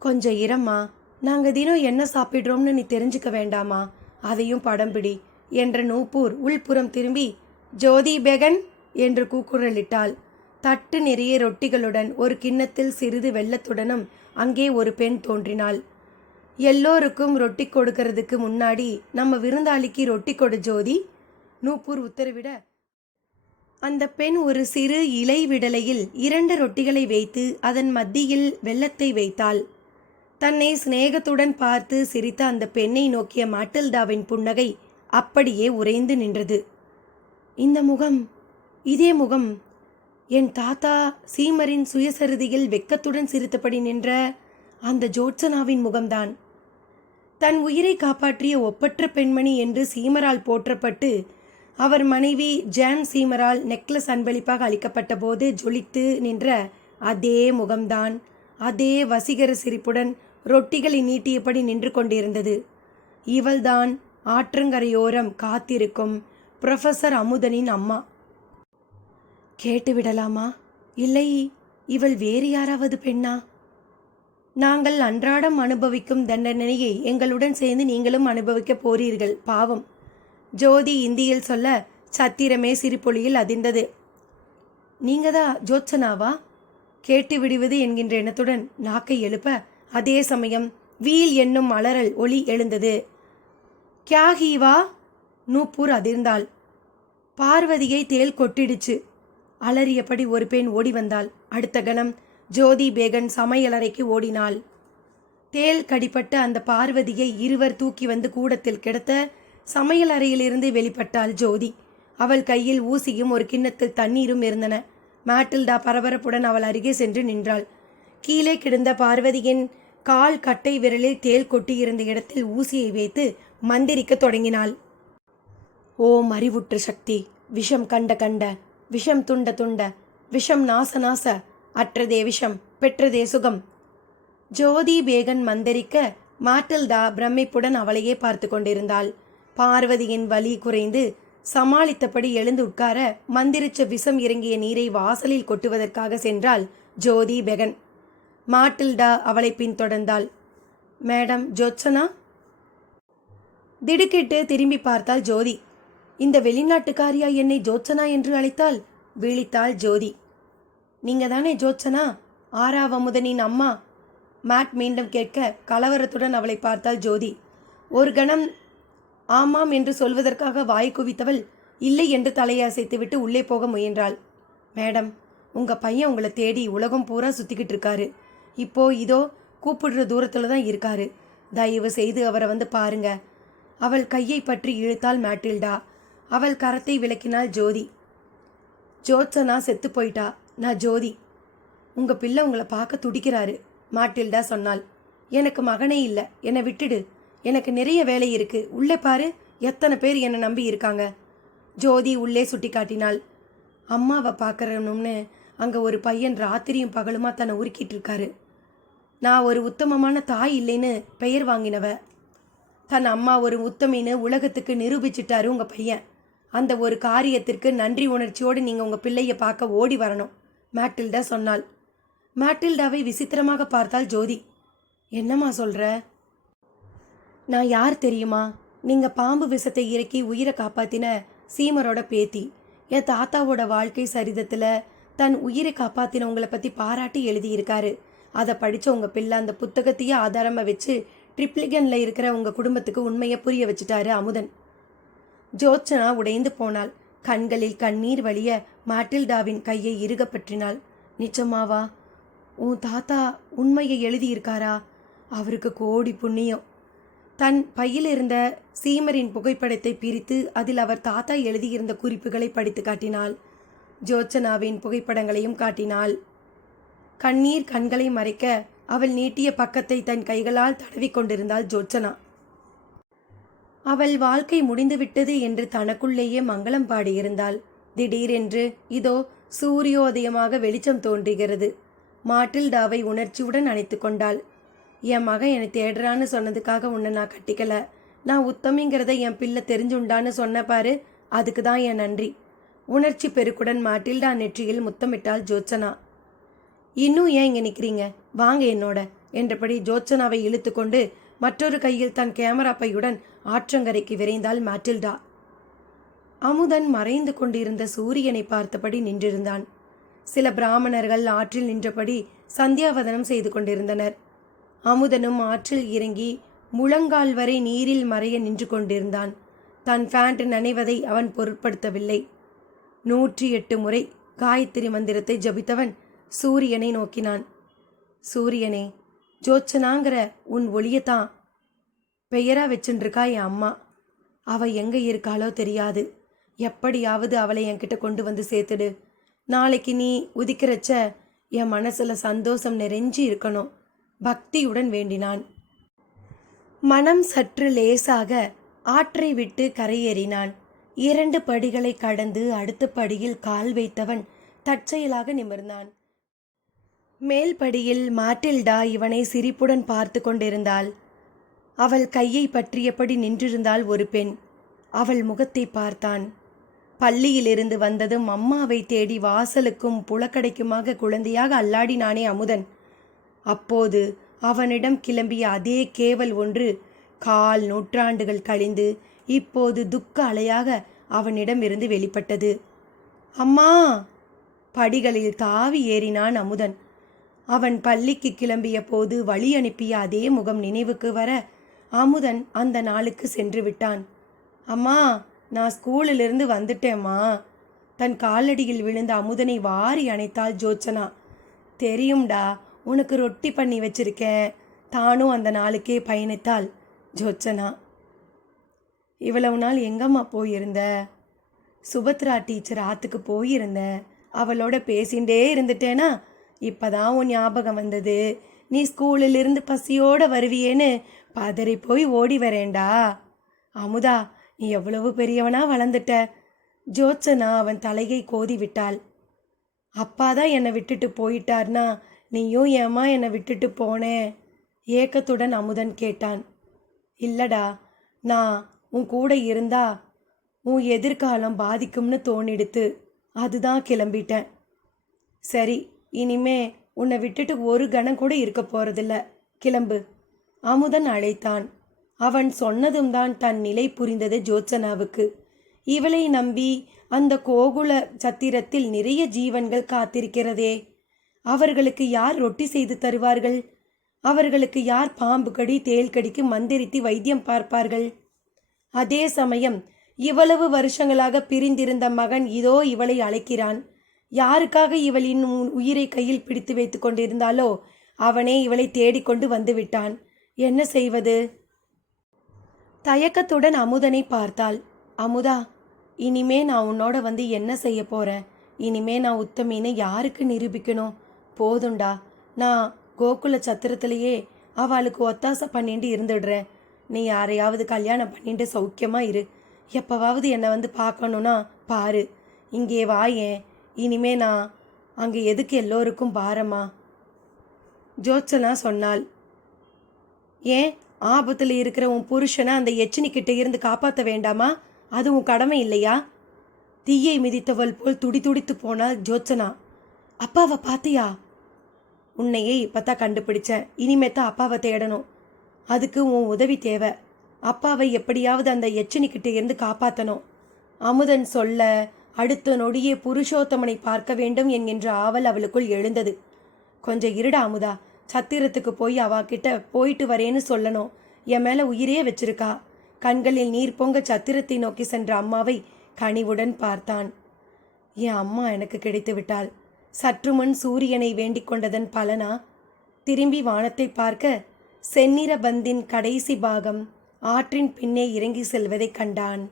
கொஞ்சம் இரம்மா, நாங்கள் தினம் என்ன சாப்பிட்றோம்னு நீ தெரிஞ்சுக்க வேண்டாமா? அதையும் படம் பிடி என்ற நூப்பூர் உள்புறம் திரும்பி, ஜோதி பெகன் என்று கூக்குரலிட்டாள். தட்டு நிறைய ரொட்டிகளுடன் ஒரு கிண்ணத்தில் சிறிது வெள்ளத்துடனும் அங்கே ஒரு பெண் தோன்றினாள். எல்லோருக்கும் ரொட்டி கொடுக்கறதுக்கு முன்னாடி நம்ம விருந்தாளிக்கு ரொட்டி கொடு ஜோதி, நூப்பூர் உத்தரவிட, அந்த பெண் ஒரு சிறு இலை விடலையில் 2 ரொட்டிகளை வைத்து அதன் மத்தியில் வெள்ளத்தை வைத்தாள். தன்னை சிநேகத்துடன் பார்த்து சிரித்த அந்த பெண்ணை நோக்கிய மாட்டில்டாவின் புன்னகை அப்படியே உறைந்து நின்றது. இந்த முகம், இதே முகம், என் தாத்தா சீமரின் சுயசரிதியில் வெக்கத்துடன் சிரித்தபடி நின்ற அந்த ஜோத்சனாவின் முகம்தான். தன் உயிரை காப்பாற்றிய ஒப்பற்ற பெண்மணி என்று சீமரால் போற்றப்பட்டு அவர் மனைவி ஜான் சீமரால் நெக்லஸ் அன்பளிப்பாக அளிக்கப்பட்ட போது ஜொலித்து நின்ற அதே முகம்தான் அதே வசீகர சிரிப்புடன் ரொட்டிகளை நீட்டியபடி நின்று கொண்டிருந்தது. இவள்தான் ஆற்றங்கரையோரம் காத்திருக்கும் புரொஃபசர் அமுதனின் அம்மா. கேட்டுவிடலாமா? இல்லை, இவள் வேறு யாராவது பெண்ணா? நாங்கள் அன்றாடம் அனுபவிக்கும் தண்டனையை எங்களுடன் சேர்ந்து நீங்களும் அனுபவிக்கப் போறீர்கள், பாவம். ஜோதி இந்தியில் சொல்ல சத்திரமே சிரிப்பொலியில் அதிர்ந்தது. நீங்கதான் ஜோத்சனாவா? கேட்டு விடுவது என்கின்ற எண்ணத்துடன் நாக்கை எழுப்ப அதே சமயம் வீல் என்னும் அலறல் ஒளி எழுந்தது. கியா ஹீவா? நூப்பூர் அதிர்ந்தாள். பார்வதியை தேல் கொட்டிடுச்சு. அலறியபடி ஒரு பெண் ஓடி வந்தாள். அடுத்த கணம் ஜோதி பேகன் சமையலறைக்கு ஓடினாள். தேல் கடிப்பட்ட அந்த பார்வதியை இருவர் தூக்கி வந்து கூடத்தில் கிடத்த சமையல் அறையிலிருந்து வெளிப்பட்டாள் ஜோதி. அவள் கையில் ஊசியும் ஒரு கிண்ணத்தில் தண்ணீரும் இருந்தன. மாட்டில்டா பரபரப்புடன் அவள் அருகே சென்று நின்றாள். கீழே கிடந்த பார்வதியின் கால் கட்டை விரலில் தேல் கொட்டியிருந்த இடத்தில் ஊசியை வைத்து மந்திரிக்க தொடங்கினாள். ஓம் அறிவுற்ற சக்தி, விஷம் கண்ட கண்ட, விஷம் துண்ட துண்ட, விஷம் நாச நாச, அற்றதே விஷம் பெற்றதே சுகம். ஜோதி பேகன் மந்திரிக்க மாட்டில்டா பிரமிப்புடன் அவளையே பார்த்து கொண்டிருந்தாள். பார்வதியின் வலி குறைந்து சமாளித்தபடி எழுந்து உட்கார மந்திரிச்ச விஷம் இறங்கிய நீரை வாசலில் கொட்டுவதற்காக சென்றாள் ஜோதி பெகன். மாட்டில்டா அவளை பின்தொடர்ந்தாள். மேடம் ஜோத்சனா? திடுக்கிட்டு திரும்பி பார்த்தாள் ஜோதி. இந்த வெளிநாட்டுக்காரியா என்னை ஜோத்சனா என்று அழைத்தாள்? விழித்தாள் ஜோதி. நீங்க தானே ஜோத்சனா, ஆறாவமுதனின் அம்மா? மேட் மீண்டும் கேட்க கலவரத்துடன் அவளை பார்த்தாள் ஜோதி. ஒரு கணம் ஆமாம் என்று சொல்வதற்காக வாய் குவித்தவள் இல்லை என்று தலையசைத்துவிட்டு உள்ளே போக முயன்றாள். மேடம், உங்க பையன் உங்களை தேடி உலகம் பூரா சுத்திக்கிட்டு இருக்காரு. இப்போ இதோ கூப்பிடுற தூரத்துல தான் இருக்காரு. தயவு செய்து அவரை வந்து பாருங்க. அவள் கையை பற்றி இழுத்தாள் மாட்டில்டா. அவள் கரத்தை விளக்கினாள் ஜோதி. ஜோத்சனா செத்து போயிட்டா. நான் ஜோதி. உங்க பிள்ளை உங்களை பார்க்க துடிக்கிறாரு, மாட்டில்டா சொன்னாள். எனக்கு மகனே இல்லை, என்னை விட்டுடு. எனக்கு நிறைய வேலை இருக்கு. உள்ளே பாரு, எத்தனை பேர் என்னை நம்பி இருக்காங்க. ஜோதி உள்ளே சுட்டி காட்டினாள். அம்மாவை பார்க்கறணும்னு அங்கே ஒரு பையன் ராத்திரியும் பகலுமா தன்னை உருக்கிட்டு இருக்காரு. நான் ஒரு உத்தமமான தாய் இல்லைன்னு பெயர் வாங்கினவ. தன் அம்மா ஒரு உத்தமின்னு உலகத்துக்கு நிரூபிச்சிட்டாரு உங்கள் பையன். அந்த ஒரு காரியத்திற்கு நன்றி உணர்ச்சியோடு நீங்கள் உங்கள் பிள்ளையை பார்க்க ஓடி வரணும், மாட்டில்டா சொன்னாள். மாட்டில்டாவை விசித்திரமாக பார்த்தாள் ஜோதி. என்னம்மா சொல்கிற? நான் யார் தெரியுமா? நீங்கள் பாம்பு விஷத்தை இறக்கி உயிரை காப்பாற்றின சீமரோட பேத்தி. என் தாத்தாவோட வாழ்க்கை சரிதத்தில் தன் உயிரை காப்பாற்றின உங்களை பற்றி பாராட்டி எழுதியிருக்காரு. அதை படித்த உங்கள் பிள்ளை அந்த புத்தகத்தையே ஆதாரமாக வச்சு ட்ரிப்ளிகனில் இருக்கிற உங்கள் குடும்பத்துக்கு உண்மையை புரிய வச்சுட்டாரு அமுதன். ஜோத்சனா உடைந்து போனாள். கண்களில் கண்ணீர் வழிய மாட்டில்டாவின் கையை இறுக பற்றினாள். நிச்சயமாவா? உன் தாத்தா உண்மையை எழுதியிருக்காரா? அவருக்கு கோடி புண்ணியம். தன் பையில் இருந்த சீமரின் புகைப்படத்தை பிரித்து அதில் அவர் தாத்தா எழுதியிருந்த குறிப்புகளை படித்து காட்டினாள். ஜோத்சனாவின் புகைப்படங்களையும் காட்டினாள். கண்ணீர் கண்களை மறைக்க அவள் நீட்டிய பக்கத்தை தன் கைகளால் தடவி கொண்டிருந்தாள் ஜோத்சனா. அவள் வாழ்க்கை முடிந்துவிட்டது என்று தனக்குள்ளேயே மங்களம் பாடியிருந்தாள். திடீரென்று இதோ சூரியோதயமாக வெளிச்சம் தோன்றுகிறது. மாட்டில்டாவை உணர்ச்சியுடன் அணைத்து கொண்டாள். என் மகன் என்னை தேடுறான்னு சொன்னதுக்காக உன்னை நான் கட்டிக்கல. நான் உத்தமிங்கிறத என் பிள்ளை தெரிஞ்சுண்டான்னு சொன்ன பாரு, அதுக்கு தான் என் நன்றி. உணர்ச்சி பெருக்குடன் மாட்டில்டா நெற்றியில் முத்தமிட்டாள் ஜோத்சனா. இன்னும் ஏன் இங்கே நிற்கிறீங்க? வாங்க என்னோட என்றபடி ஜோத்சனாவை இழுத்து கொண்டு மற்றொரு கையில் தன் கேமரா பையுடன் ஆற்றங்கரைக்கு விரைந்தாள் மாட்டில்டா. அமுதன் மறைந்து கொண்டிருந்த சூரியனை பார்த்தபடி நின்றிருந்தான். சில பிராமணர்கள் ஆற்றில் நின்றபடி சந்தியாவதனம் செய்து கொண்டிருந்தனர். அமுதனும் ஆற்றில் இறங்கி முழங்கால் வரை நீரில் மறைய நின்று கொண்டிருந்தான். தன் பேண்ட் நனைவதை அவன் பொருட்படுத்தவில்லை. 108 முறை காயத்ரி மந்திரத்தை ஜபித்தவன் சூரியனை நோக்கினான். சூரியனே, ஜோத்சனாங்கிற உன் ஒளியத்தான் பெயரா வச்சுருக்கா என் அம்மா. அவ எங்க இருக்காளோ தெரியாது. எப்படியாவது அவளை என்கிட்ட கொண்டு வந்து சேர்த்துடு. நாளைக்கு நீ உதிக்கிறச்ச என் மனசுல சந்தோஷம் நிறைஞ்சி இருக்கணும். பக்தியுடன் வேண்டினான். மனம் சற்று லேசாக ஆற்றை விட்டு கரையேறினான். 2 படிகளை கடந்து அடுத்த படியில் கால் வைத்தவன் தற்செயலாக நிமிர்ந்தான். மேல் படியில் மாட்டில்டா இவனை சிரிப்புடன் பார்த்து கொண்டிருந்தாள். அவள் கையை பற்றியபடி நின்றிருந்தாள் ஒரு பெண். அவள் முகத்தை பார்த்தான். பள்ளியிலிருந்து வந்ததும் அம்மாவை தேடி வாசலுக்கும் புலக்கடைக்குமாக குழந்தையாக அல்லாடினானே அமுதன். அப்போது அவனிடம் கிளம்பிய அதே கேவல் ஒன்று 4 நூற்றாண்டுகள் கழிந்து இப்போது துக்க அலையாக அவனிடம் இருந்து வெளிப்பட்டது. அம்மா! படிகளில் தாவி ஏறினான் அமுதன். அவன் பள்ளிக்கு கிளம்பிய போது வழி அனுப்பிய அதே முகம் நினைவுக்கு வர அமுதன் அந்த நாளுக்கு சென்று விட்டான். அம்மா, நான் ஸ்கூலிலிருந்து வந்துட்டேம்மா. தன் காலடியில் விழுந்த அமுதனை வாரி அணைத்தாள் ஜோத்சனா. தெரியும்டா, உனக்கு ரொட்டி பண்ணி வச்சிருக்கேன். தானும் அந்த நாளுக்கே பயணித்தாள் ஜோத்சனா. இவ்வளவு நாள் எங்கம்மா போயிருந்த? சுபத்ரா டீச்சர் ஆத்துக்கு போயிருந்த. அவளோட பேசிகிட்டே இருந்துட்டேனா இப்போதான் உன் ஞாபகம் வந்தது. நீ ஸ்கூலிலிருந்து பசியோடு வருவியேன்னு பதறி போய் ஓடி வரேண்டா. அமுதா, நீ எவ்வளவு பெரியவனா வளர்ந்துட்ட. ஜோத்சனா அவன் தலையை கோதி விட்டாள். அப்பா தான் என்னை விட்டுட்டு போயிட்டார்னா நீயும் ஏம்மா என்னை விட்டுட்டு போனே? ஏக்கத்துடன் அமுதன் கேட்டான். இல்லடா, நான் உன் கூட இருந்தா உன் எதிர்காலம் பாதிக்கும்னு தோணிடுத்து. அதுதான் கிளம்பிட்டேன். சரி, இனிமே உன்னை விட்டுட்டு ஒரு கணம் கூட இருக்க போறதில்ல. கிளம்பு. அமுதன் அழைத்தான். அவன் சொன்னதும் தான் தன் நிலை புரிந்தது ஜோத்சனாவுக்கு. இவளை நம்பி அந்த கோகுல சத்திரத்தில் நிறைய ஜீவன்கள் காத்திருக்கிறதே. அவர்களுக்கு யார் ரொட்டி செய்து தருவார்கள்? அவர்களுக்கு யார் பாம்பு கடி தேள் கடிக்கு மந்திரித்து வைத்தியம் பார்ப்பார்கள்? அதே சமயம் இவ்வளவு வருஷங்களாக பிரிந்திருந்த மகன் இதோ இவளை அழைக்கிறான். யாருக்காக இவள் இன்னும் உயிரை கையில் பிடித்து வைத்து கொண்டிருந்தாலோ அவனே இவளை தேடிக்கொண்டு வந்து விட்டான். என்ன செய்வது? தயக்கத்துடன் அமுதனை பார்த்தாள். அமுதா, இனிமே நான் உன்னோட வந்து என்ன செய்ய போறேன்? இனிமே நான் உத்தமின்னு யாருக்கு நிரூபிக்கணும்? போதுண்டா, நான் கோகுல சத்திரத்திலேயே அவளுக்கு ஒத்தாசை பண்ணிட்டு இருந்துடுறேன். நீ யாரையாவது கல்யாணம் பண்ணிட்டு சௌக்கியமா இரு. எப்போவாவது என்னை வந்து பார்க்கணுன்னா பாரு. இங்கே வாயேன். இனிமே நான் அங்கே எதுக்கு எல்லோருக்கும் பாரமா? ஜோத்சனா சொன்னாள். ஏன், ஆபத்தில் இருக்கிற உன் புருஷனை அந்த எச்சினிக்கிட்ட இருந்து காப்பாற்ற வேண்டாமா? அது உன் கடமை இல்லையா? தீயை மிதித்தவள் போல் துடித்து போனாள் ஜோத்சனா. அப்பாவை பார்த்தியா? உன்னையே இப்போத்தான் கண்டுபிடிச்சேன். இனிமேத்தான் அப்பாவை தேடணும். அதுக்கு உன் உதவி தேவை. அப்பாவை எப்படியாவது அந்த எச்சினிக்கிட்ட இருந்து காப்பாற்றணும். அமுதன் சொல்ல அடுத்த நொடியே புருஷோத்தமனை பார்க்க வேண்டும் என்கின்ற ஆவல் அவளுக்குள் எழுந்தது. கொஞ்சம் இருடா அமுதா, சத்திரத்துக்கு போய் அவகிட்ட போயிட்டு வரேன்னு சொல்லணும். என் மேலே உயிரே வச்சிருக்கா. கண்களில் நீர் பொங்க சத்திரத்தை நோக்கி சென்ற அம்மாவை கனிவுடன் பார்த்தான். என் அம்மா எனக்கு கிடைத்து விட்டாள். சற்று முன் சூரியனை வேண்டிக் கொண்டதன் பலனா? திரும்பி வானத்தை பார்க்க செந்நிற பந்தின் கடைசி பாகம் ஆற்றின் பின்னே இறங்கி செல்வதை கண்டான்.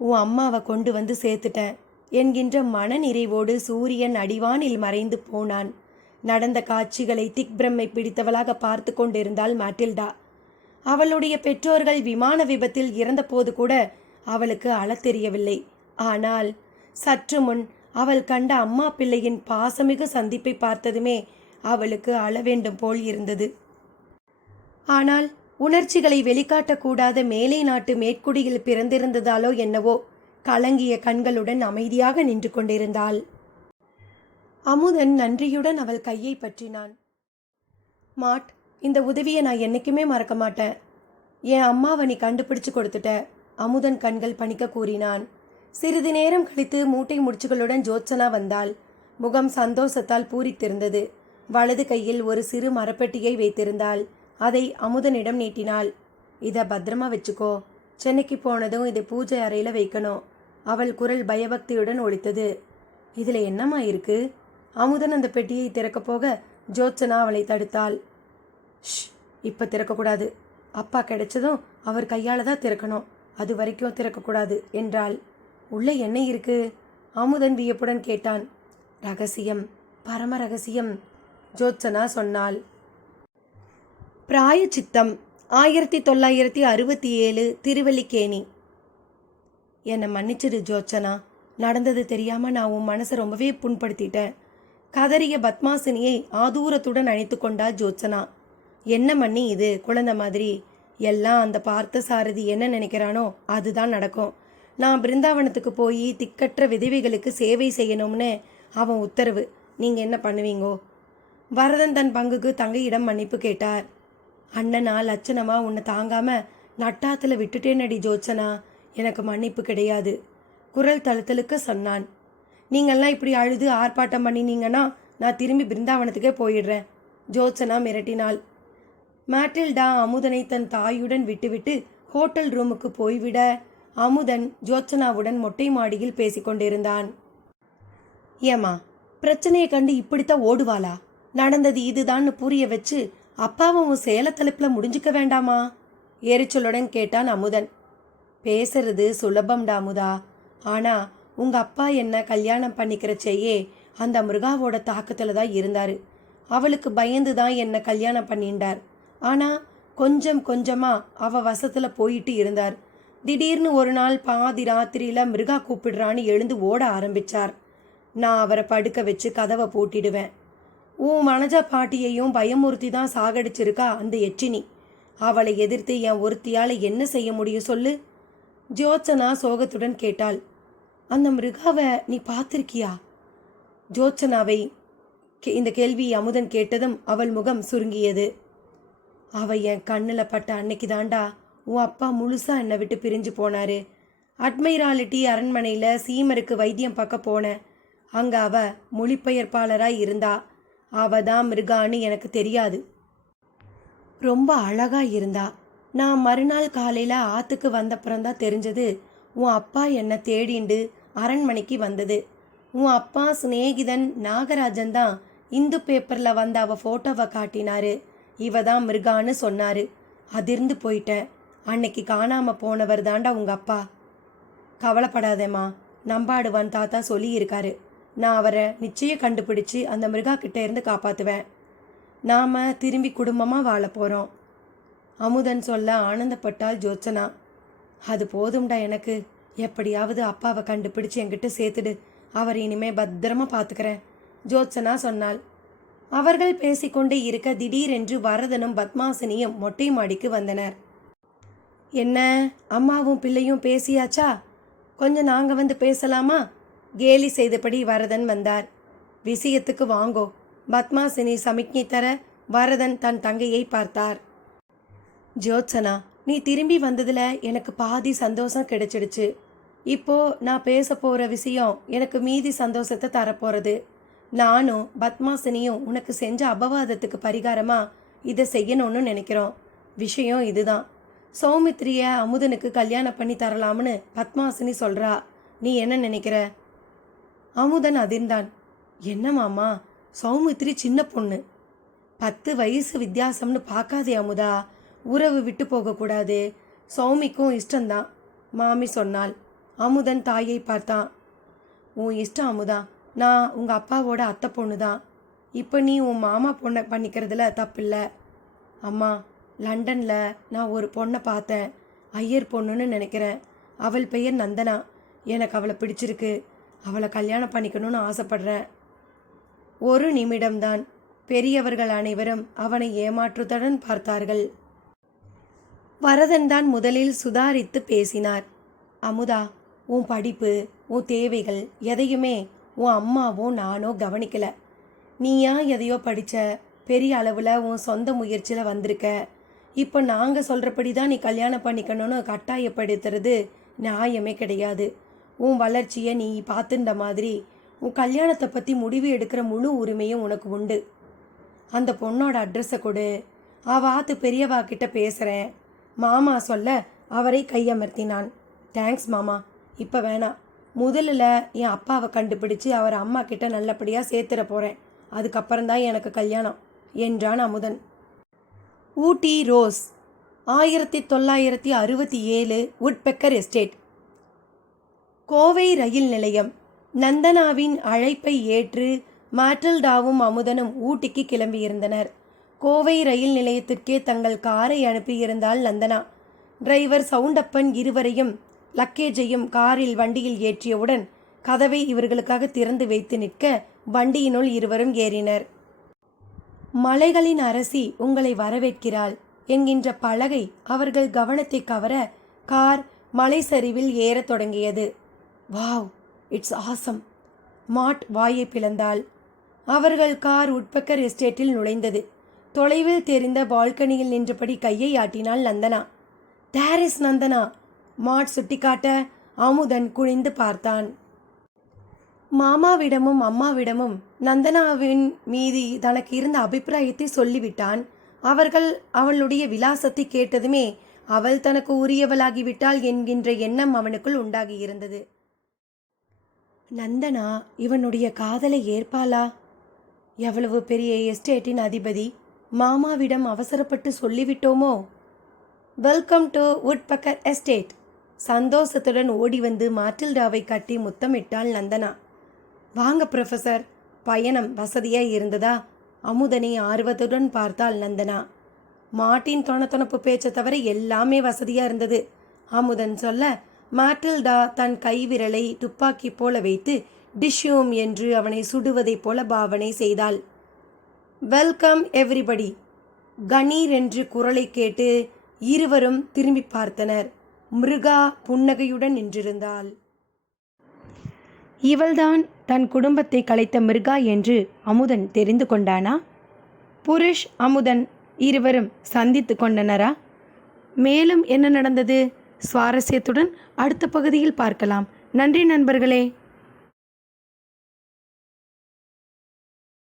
உன் அம்மாவை கொண்டு வந்து சேர்த்துட்டேன் என்கின்ற மன நிறைவோடு சூரியன் அடிவானில் மறைந்து போனான். நடந்த காட்சிகளை திக்பிரமை பிடித்தவளாக பார்த்து கொண்டிருந்தாள் மாட்டில்டா. அவளுடைய பெற்றோர்கள் விமான விபத்தில் இறந்தபோது கூட அவளுக்கு அழத் தெரியவில்லை. ஆனால் சற்று முன் அவள் கண்ட அம்மா பிள்ளையின் பாசமிகு சந்திப்பை பார்த்ததுமே அவளுக்கு அழ வேண்டும் போல் இருந்தது. ஆனால் உணர்ச்சிகளை வெளிக்காட்டக்கூடாத மேலை நாட்டு மேற்குடியில் பிறந்திருந்ததாலோ என்னவோ கலங்கிய கண்களுடன் அமைதியாக நின்று கொண்டிருந்தாள். அமுதன் நன்றியுடன் அவள் கையை பற்றினான். மாட், இந்த உதவியை நான் என்னைக்குமே மறக்க மாட்டேன். என் அம்மாவை நீ கண்டுபிடிச்சு கொடுத்துட்ட. அமுதன் கண்கள் பணிக்க கூறினான். சிறிது நேரம் கழித்து மூட்டை முடிச்சுகளுடன் ஜோத்சனா வந்தாள். முகம் சந்தோஷத்தால் பூரித்திருந்தது. வலது கையில் ஒரு சிறு மரப்பெட்டியை வைத்திருந்தாள். அதை அமுதனிடம் நீட்டினாள். இதை பத்திரமா வச்சுக்கோ. சென்னைக்கு போனதும் இதை பூஜை அறையில் வைக்கணும். அவள் குரல் பயபக்தியுடன் ஒலித்தது. இதில் என்னம்மா இருக்கு? அமுதன் அந்த பெட்டியை திறக்கப் போக ஜோத்சனா அவளை தடுத்தாள். ஷ், இப்போ திறக்கக்கூடாது. அப்பா கிடைச்சதும் அவர் கையால் தான் திறக்கணும். அது வரைக்கும் திறக்கக்கூடாது என்றாள். உள்ளே என்ன இருக்கு? அமுதன் வியப்புடன் கேட்டான். ரகசியம், பரம ரகசியம், ஜோத்சனா சொன்னாள். பிராயச்சித்தம் 1967 திருவல்லிக்கேணி. என்னை மன்னிச்சிடு ஜோத்சனா. நடந்தது தெரியாமல் நான் உன் மனசை ரொம்பவே புண்படுத்திட்டேன். கதறிய பத்மாசினியை ஆதூரத்துடன் அணைத்து கொண்டாள் ஜோத்சனா. என்ன மன்னி இது, குழந்தை மாதிரி? எல்லாம் அந்த பார்த்த சாரதி என்ன நினைக்கிறானோ அதுதான் நடக்கும். நான் பிருந்தாவனத்துக்கு போய் திக்கற்ற விதவைகளுக்கு சேவை செய்யணும்னு அவன் உத்தரவு. நீங்கள் என்ன பண்ணுவீங்கோ? வரதன் தன் பங்குக்கு தங்கையிடம் மன்னிப்பு கேட்டார். அண்ணனா லட்சணமா உன்னை தாங்காம நட்டாத்துல விட்டுட்டேனடி ஜோத்சனா, எனக்கு மன்னிப்பு கிடையாது. குரல் தழுத்தலுக்கு சொன்னான். நீங்கள்லாம் இப்படி அழுது ஆர்ப்பாட்டம் பண்ணினீங்கன்னா நான் திரும்பி பிருந்தாவனத்துக்கே போயிடுறேன், ஜோத்சனா மிரட்டினாள். மேட்டில்டா அமுதனை தன் தாயுடன் விட்டுவிட்டு ஹோட்டல் ரூமுக்கு போய்விட அமுதன் ஜோத்சனாவுடன் மொட்டை மாடியில் பேசிக்கொண்டிருந்தான். ஏமா, பிரச்சனையை கண்டு இப்படித்தான் ஓடுவாளா? நடந்தது இதுதான்னு புரிய வச்சு அப்பாவும் உன் சேலத்தலைப்பில் முடிஞ்சுக்க வேண்டாமா? எரிச்சலுடன் கேட்டான் அமுதன். பேசுறது சுலபம்டா அமுதா. ஆனா உங்க அப்பா என்ன கல்யாணம் பண்ணிக்கிறச்சேயே அந்த மிருகாவோட தாக்கத்துல தான் இருந்தாரு. அவளுக்கு பயந்து தான் என்ன கல்யாணம் பண்ணிண்டார். ஆனா கொஞ்சம் கொஞ்சமா அவ வசத்துல போயிட்டு இருந்தார். திடீர்னு ஒரு நாள் பாதி ராத்திரியில மிருகா கூப்பிடுறான்னு எழுந்து ஓட ஆரம்பிச்சார். நான் அவரை படுக்க வச்சு கதவை பூட்டிடுவேன். உன் மனஜா பாட்டியையும் பயமுறுத்தி தான் சாகடிச்சிருக்கா அந்த எச்சினி. அவளை எதிர்த்து என் ஒருத்தியால் என்ன செய்ய முடியும் சொல்லு? ஜோத்சனா சோகத்துடன் கேட்டாள். அந்த மிருகாவை நீ பார்த்திருக்கியா? ஜோத்சனாவை இந்த கேள்வி அமுதன் கேட்டதும் அவள் முகம் சுருங்கியது. அவ என் கண்ணில் பட்ட அன்னைக்கு தாண்டா உன் அப்பா முழுசா என்னை விட்டு பிரிஞ்சு போனாரு. அட்மைராலிட்டி அரண்மனையில் சீமருக்கு வைத்தியம் பார்க்க போனேன். அங்கே அவ மொழிபெயர்ப்பாளராய் இருந்தா. அவ தான் மிருகான்னு எனக்கு தெரியாது. ரொம்ப அழகா இருந்தா. நான் மறுநாள் காலையில் ஆற்றுக்கு வந்தப்புறம்தான் தெரிஞ்சது உன் அப்பா என்னை தேடிண்டு அரண்மனைக்கு வந்தது. உன் அப்பா சிநேகிதன் நாகராஜன் தான் இந்து பேப்பரில் வந்த அவ ஃபோட்டோவை காட்டினாரு. இவ தான் மிருகான்னு சொன்னாரு. அதிர்ந்து போயிட்டேன். அன்னைக்கு காணாமல் போனவர் தாண்டா உங்கள் அப்பா. கவலைப்படாதேம்மா, நம்பாடுவான் தாத்தா சொல்லியிருக்காரு. நான் அவரை நிச்சயம் கண்டுபிடிச்சு அந்த மிருகா கிட்ட இருந்து காப்பாற்றுவேன். நாம் திரும்பி குடும்பமாக வாழ போகிறோம், அமுதன் சொல்ல ஆனந்தப்பட்டாள் ஜோத்சனா. அது போதும்டா எனக்கு. எப்படியாவது அப்பாவை கண்டுபிடிச்சு என்கிட்ட சேர்த்துடு. அவர் இனிமே பத்திரமா பார்த்துக்கிறேன், ஜோத்சனா சொன்னாள். அவர்கள் பேசிக்கொண்டே இருக்க திடீரென்று வரதனும் பத்மாசினியும் மொட்டை மாடிக்கு வந்தனர். என்ன, அம்மாவும் பிள்ளையும் பேசியாச்சா? கொஞ்சம் நாங்கள் வந்து பேசலாமா? கேலி செய்தபடி வரதன் வந்தார். விஷயத்துக்கு வாங்கோ, பத்மாசினி சமிக்ஞை தர வரதன் தன் தங்கையை பார்த்தார். ஜோத்சனா, நீ திரும்பி வந்ததில் எனக்கு பாதி சந்தோஷம் கிடைச்சிடுச்சு. இப்போ நான் பேச போகிற விஷயம் எனக்கு மீதி சந்தோஷத்தை தரப்போகிறது. நானும் பத்மாசினியும் உனக்கு செஞ்ச அபவாதத்துக்கு பரிகாரமாக இதை செய்யணும்னு நினைக்கிறோம். விஷயம் இதுதான். சௌமித்ரிய அமுதனுக்கு கல்யாணம் பண்ணி தரலாம்னு பத்மாசினி சொல்கிறா. நீ என்ன நினைக்கிற? அமுதன் அதிர்ந்தான். என்ன மாமா, சௌமித்ரி சின்ன பொண்ணு. 10 வயசு வித்தியாசம்னு பார்க்காதே அமுதா. உறவு விட்டு போகக்கூடாது. சௌமிக்கும் இஷ்டம்தான், மாமி சொன்னாள். அமுதன் தாயை பார்த்தான். உன் இஷ்டம் அமுதா. நான் உங்கள் அப்பாவோட அத்தை பொண்ணு தான். இப்போ நீ உன் மாமா பொண்ணை பண்ணிக்கிறதுல தப்பில்லை. அம்மா, லண்டனில் நான் ஒரு பொண்ணை பார்த்தேன். ஐயர் பொண்ணுன்னு நினைக்கிறேன். அவள் பெயர் நந்தனா. எனக்கு அவளை பிடிச்சிருக்கு. அவளை கல்யாணம் பண்ணிக்கணும்னு ஆசைப்படுறேன். ஒரு நிமிடம்தான். பெரியவர்கள் அனைவரும் அவனை ஏமாற்றுடன் பார்த்தார்கள். வரதன் தான் முதலில் சுதாரித்து பேசினார். அமுதா, உன் படிப்பு, உன் தேவைகள் எதையுமே உன் அம்மாவோ நானோ கவனிக்கல. நீயா எதையோ படித்த, பெரிய அளவில் உன் சொந்த முயற்சியில் வந்திருக்க. இப்போ நாங்கள் சொல்கிறபடி தான் நீ கல்யாணம் பண்ணிக்கணும்னு கட்டாயப்படுத்துறது நியாயமே கிடையாது. உன் வளர்ச்சியை நீ பார்த்துட்ட மாதிரி உன் கல்யாணத்தை பற்றி முடிவு எடுக்கிற முழு உரிமையும் உனக்கு உண்டு. அந்த பொண்ணோட அட்ரஸை கொடு, ஆத்து பெரியவா கிட்ட பேசுகிறேன். மாமா சொல்ல அவரை கையமர்த்தினான். தேங்க்ஸ் மாமா, இப்போ வேணாம். முதல்ல என் அப்பாவை கண்டுபிடிச்சு அவர் அம்மா கிட்ட நல்லபடியாக சேர்த்துட போகிறேன். அதுக்கப்புறம்தான் எனக்கு கல்யாணம் என்றான் அமுதன். ஊட்டி ரோஸ், 1967, வுட்பெக்கர் எஸ்டேட். கோவை ரயில் நிலையம். நந்தனாவின் அழைப்பை ஏற்று மாட்டில்டாவும் அமுதனும் ஊட்டிக்கு கிளம்பியிருந்தனர். கோவை ரயில் நிலையத்திற்கே தங்கள் காரை அனுப்பியிருந்தாள் நந்தனா. டிரைவர் சவுண்டப்பன் இருவரையும் லக்கேஜையும் காரில் வண்டியில் ஏற்றியவுடன் கதவை இவர்களுக்காக திறந்து வைத்து நிற்க வண்டியினுள் இருவரும் ஏறினர். மலைகளின் அரசி உங்களை வரவேற்கிறாள் என்கின்ற பலகை அவர்கள் கவனத்தை கவர கார் மலை சரிவில் ஏறத் தொடங்கியது. Wow, it's awesome. மாட் வாயை பிளந்தாள். அவர்கள் கார் வுட்பெக்கர் எஸ்டேட்டில் நுழைந்தது. தொலைவில் தெரிந்த பால்கனியில் நின்றபடி கையை ஆட்டினாள் நந்தனா. There is Nandana. மாட் சுட்டிக்காட்ட அமுதன் குனிந்து பார்த்தான். மாமாவிடமும் அம்மாவிடமும் நந்தனாவின் மீது தனக்கு இருந்த அபிப்பிராயத்தை சொல்லிவிட்டான். அவர்கள் அவளுடைய விலாசத்தை கேட்டதுமே அவள் தனக்கு உரியவளாகிவிட்டாள் என்கின்ற எண்ணம் அவனுக்குள் உண்டாகியிருந்தது. நந்தனா இவனுடைய காதலை ஏற்பாளா? எவ்வளவு பெரிய எஸ்டேட்டின் அதிபதி, மாமாவிடம் அவசரப்பட்டு சொல்லிவிட்டோமோ? Welcome to Woodpecker estate. சந்தோஷத்துடன் ஓடி வந்து மாட்டில்டாவை கட்டி முத்தமிட்டாள் நந்தனா. வாங்க ப்ரொஃபஸர், பயணம் வசதியாக இருந்ததா? அமுதனை ஆர்வத்துடன் பார்த்தாள் நந்தனா. மாட்டின் தொணத்தொணப்பு பேச்சை தவிர எல்லாமே வசதியாக இருந்தது. அமுதன் சொல்ல மாட்டில்டா தன் கைவிரலை துப்பாக்கி போல வைத்து டிஷ்யூம் என்று அவனை சுடுவதைப் போல பாவனை செய்தாள். Welcome everybody. கணீர் என்று குரலை கேட்டு இருவரும் திரும்பி பார்த்தனர். மிருகா புன்னகையுடன் நின்றிருந்தாள். இவள்தான் தன் குடும்பத்தை கலைத்த மிருகா என்று அமுதன் தெரிந்து கொண்டானா? புருஷ் அமுதன் இருவரும் சந்தித்து கொண்டனரா? மேலும் என்ன நடந்தது? சுவாரஸ்யத்துடன் அடுத்த பகுதியில் பார்க்கலாம். நன்றி நண்பர்களே.